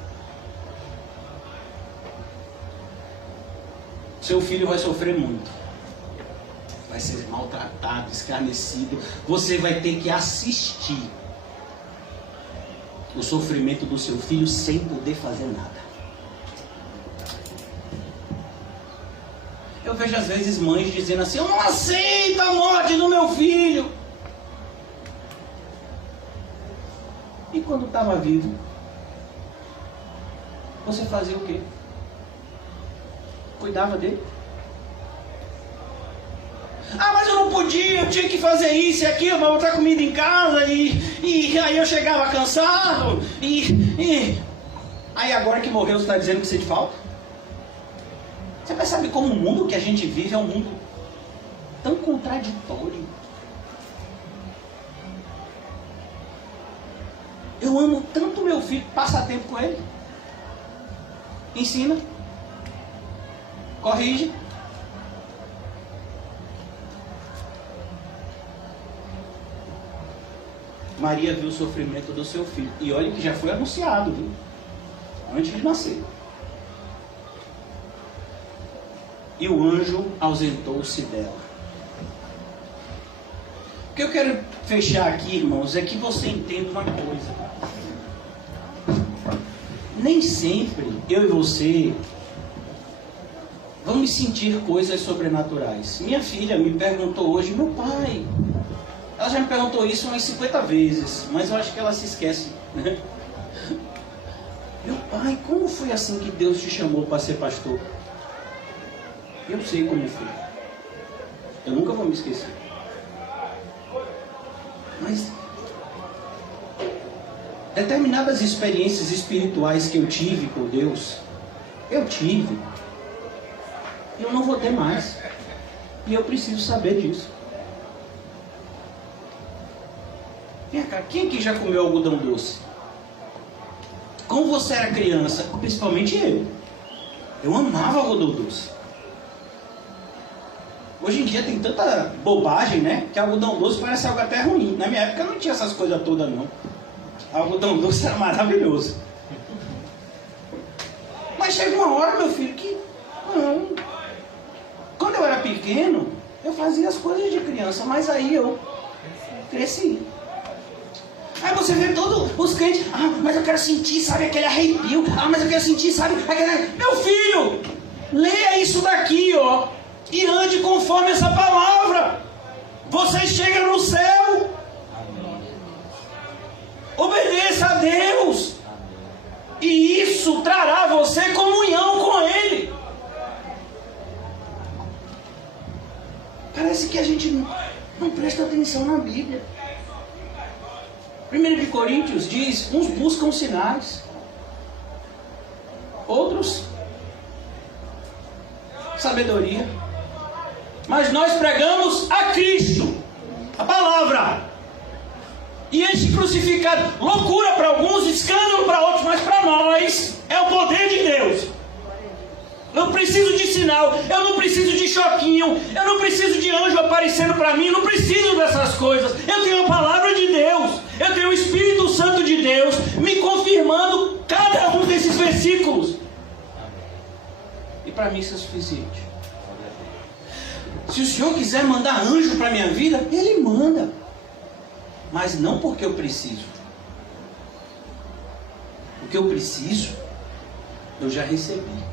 Seu filho vai sofrer muito. Vai ser maltratado, escarnecido. Você vai ter que assistir o sofrimento do seu filho sem poder fazer nada. Eu vejo às vezes mães dizendo assim: eu não aceito a morte do meu filho. E quando estava vivo, você fazia o quê? Cuidava dele? Ah, mas eu não podia, eu tinha que fazer isso e aquilo para botar comida em casa e aí eu chegava cansado aí agora que morreu você está dizendo que sente falta? Você percebe como o mundo que a gente vive é um mundo tão contraditório? Eu amo tanto meu filho, passa tempo com ele, ensina, corrige. Maria viu o sofrimento do seu filho. E olha que já foi anunciado, viu? Antes de nascer. E o anjo ausentou-se dela. O que eu quero fechar aqui, irmãos, é que você entenda uma coisa. Nem sempre eu e você vamos sentir coisas sobrenaturais. Minha filha me perguntou hoje: meu pai... Ela já me perguntou isso umas 50 vezes, mas eu acho que ela se esquece, né? Meu pai, como foi assim que Deus te chamou para ser pastor? Eu sei como foi. Eu nunca vou me esquecer. Mas determinadas experiências espirituais que eu tive com Deus, eu tive. E eu não vou ter mais. E eu preciso saber disso. Quem aqui já comeu algodão doce? Como você era criança, principalmente eu amava algodão doce. Hoje em dia tem tanta bobagem, né? Que algodão doce parece algo até ruim. Na minha época não tinha essas coisas todas, não. Algodão doce era maravilhoso. Mas chega uma hora, meu filho, que... Não. Quando eu era pequeno, eu fazia as coisas de criança, mas aí eu cresci. Aí você vê todos os crentes: ah, mas eu quero sentir, sabe, aquele arrepio. Ah, mas eu quero sentir, sabe, aquele... Meu filho, leia isso daqui, ó, e ande conforme essa palavra. Você chega no céu. Obedeça a Deus. E isso trará você comunhão com Ele. Parece que a gente não presta atenção na Bíblia. 1 Coríntios diz: uns buscam sinais, outros sabedoria, mas nós pregamos a Cristo, a palavra, e este crucificado, loucura para alguns, escândalo para outros, mas para nós é o poder de Deus. Eu não preciso de sinal, eu não preciso de choquinho, eu não preciso de anjo aparecendo para mim, eu não preciso dessas coisas. Eu tenho a palavra de Deus, eu tenho o Espírito Santo de Deus me confirmando cada um desses versículos. E para mim isso é suficiente. Se o Senhor quiser mandar anjo para a minha vida, Ele manda. Mas não porque eu preciso. O que eu preciso, eu já recebi.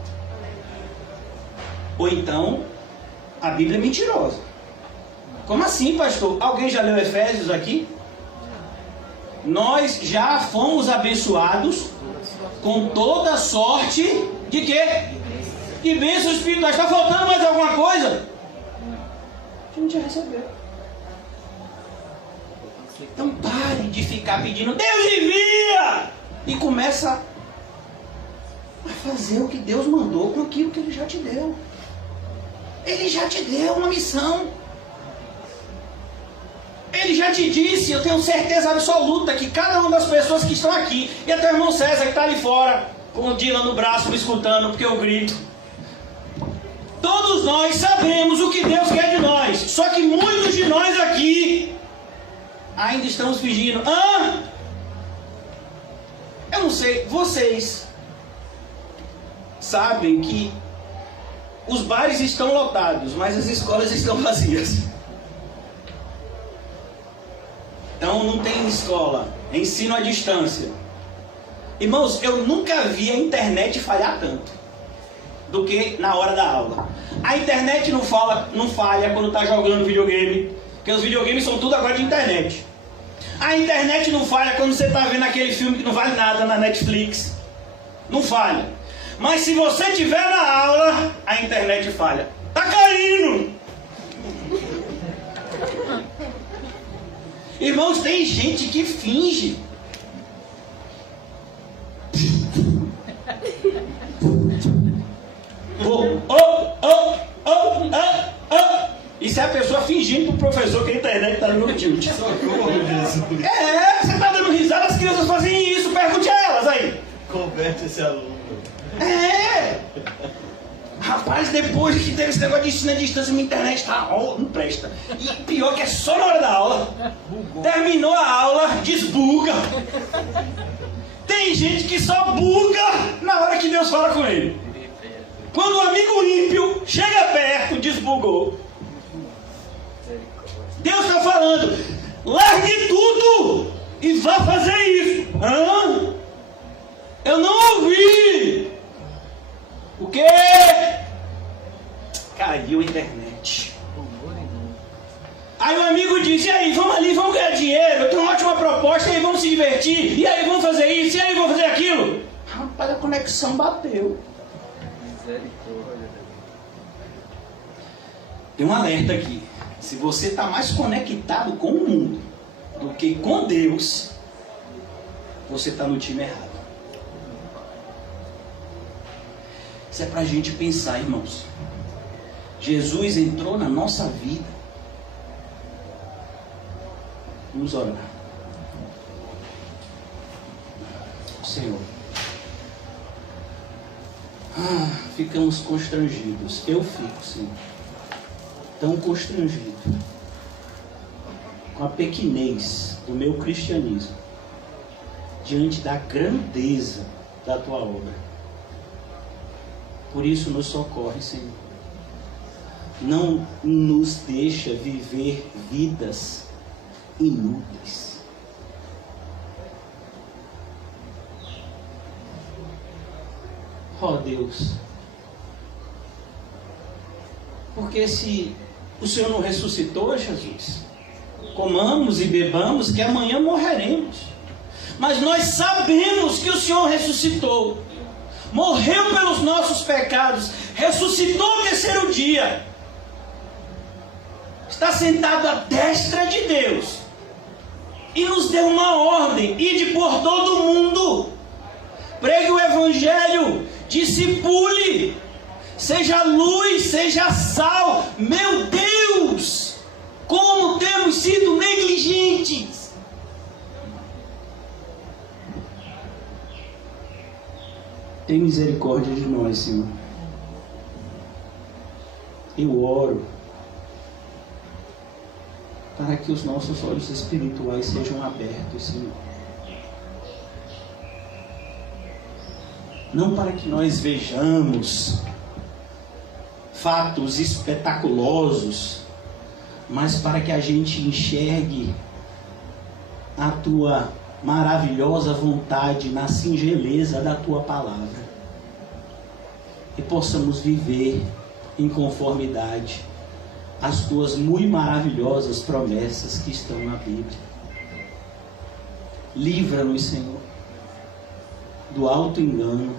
Ou então, a Bíblia é mentirosa. Como assim, pastor? Alguém já leu Efésios aqui? nós já fomos abençoados com toda sorte de quê? De bênçãos espirituais. Está faltando mais alguma coisa? A gente já recebeu. Então pare de ficar pedindo, Deus envia! E começa a fazer o que Deus mandou com aquilo que Ele já te deu. Ele já te deu uma missão. Ele já te disse, eu tenho certeza absoluta que cada uma das pessoas que estão aqui, e até o irmão César que está ali fora, com o Dylan no braço, me escutando, porque eu grito. Todos nós sabemos o que Deus quer de nós. Só que muitos de nós aqui ainda estamos fingindo. Eu não sei, vocês sabem que os bares estão lotados, mas as escolas estão vazias. Então não tem escola, é ensino à distância. Irmãos, eu nunca vi a internet falhar tanto do que na hora da aula. A internet não falha quando está jogando videogame, porque os videogames são tudo agora de internet. A internet não falha quando você está vendo aquele filme que não vale nada na Netflix. Não falha. Mas se você estiver na aula, a internet falha. Está caindo! Irmãos, tem gente que finge. Isso é a pessoa fingindo pro professor que a internet está no tilt. Você está dando risada, as crianças fazem isso, pergunte a elas aí. Converte esse aluno. Rapaz, depois que teve esse negócio de ensino à distância, minha internet não presta. E pior que é só na hora da aula. Terminou a aula, desbuga. Tem gente que só buga na hora que Deus fala com ele. Quando o amigo ímpio chega perto, desbugou. Deus está falando, largue tudo e vá fazer isso. Eu não ouvi. O quê? Caiu a internet. Aí o amigo diz, e aí, vamos ali, vamos ganhar dinheiro, eu tenho uma ótima proposta, e aí vamos se divertir, e aí vamos fazer isso, e aí vamos fazer aquilo. Rapaz, a conexão bateu. Misericórdia. Tem um alerta aqui. Se você está mais conectado com o mundo do que com Deus, você está no time errado. Isso é para a gente pensar, irmãos. Jesus entrou na nossa vida. Vamos orar. Senhor. Ficamos constrangidos. Eu fico, Senhor. Tão constrangido com a pequenez do meu cristianismo diante da grandeza da Tua obra. Por isso nos socorre, Senhor. Não nos deixa viver vidas inúteis. Ó Deus, porque se o Senhor não ressuscitou, Jesus, comamos e bebamos que amanhã morreremos. Mas nós sabemos que o Senhor ressuscitou, morreu pelos nossos pecados, ressuscitou no terceiro dia, está sentado à destra de Deus e nos deu uma ordem: ide por todo o mundo, pregue o Evangelho, discipule, seja luz, seja sal. Meu Deus, como temos sido negligentes. Tem misericórdia de nós, Senhor. Eu oro para que os nossos olhos espirituais sejam abertos, Senhor. Não para que nós vejamos fatos espetaculosos, mas para que a gente enxergue a Tua maravilhosa vontade na singeleza da Tua palavra e possamos viver em conformidade às Tuas muito maravilhosas promessas que estão na Bíblia. Livra-nos, Senhor, do auto-engano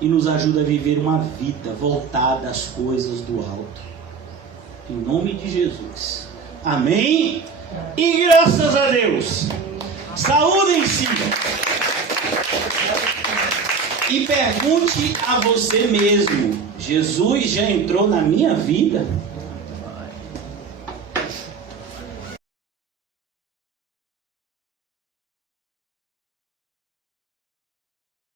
e nos ajuda a viver uma vida voltada às coisas do alto. Em nome de Jesus. Amém? E graças a Deus. Saúdem-se. E pergunte a você mesmo: Jesus já entrou na minha vida?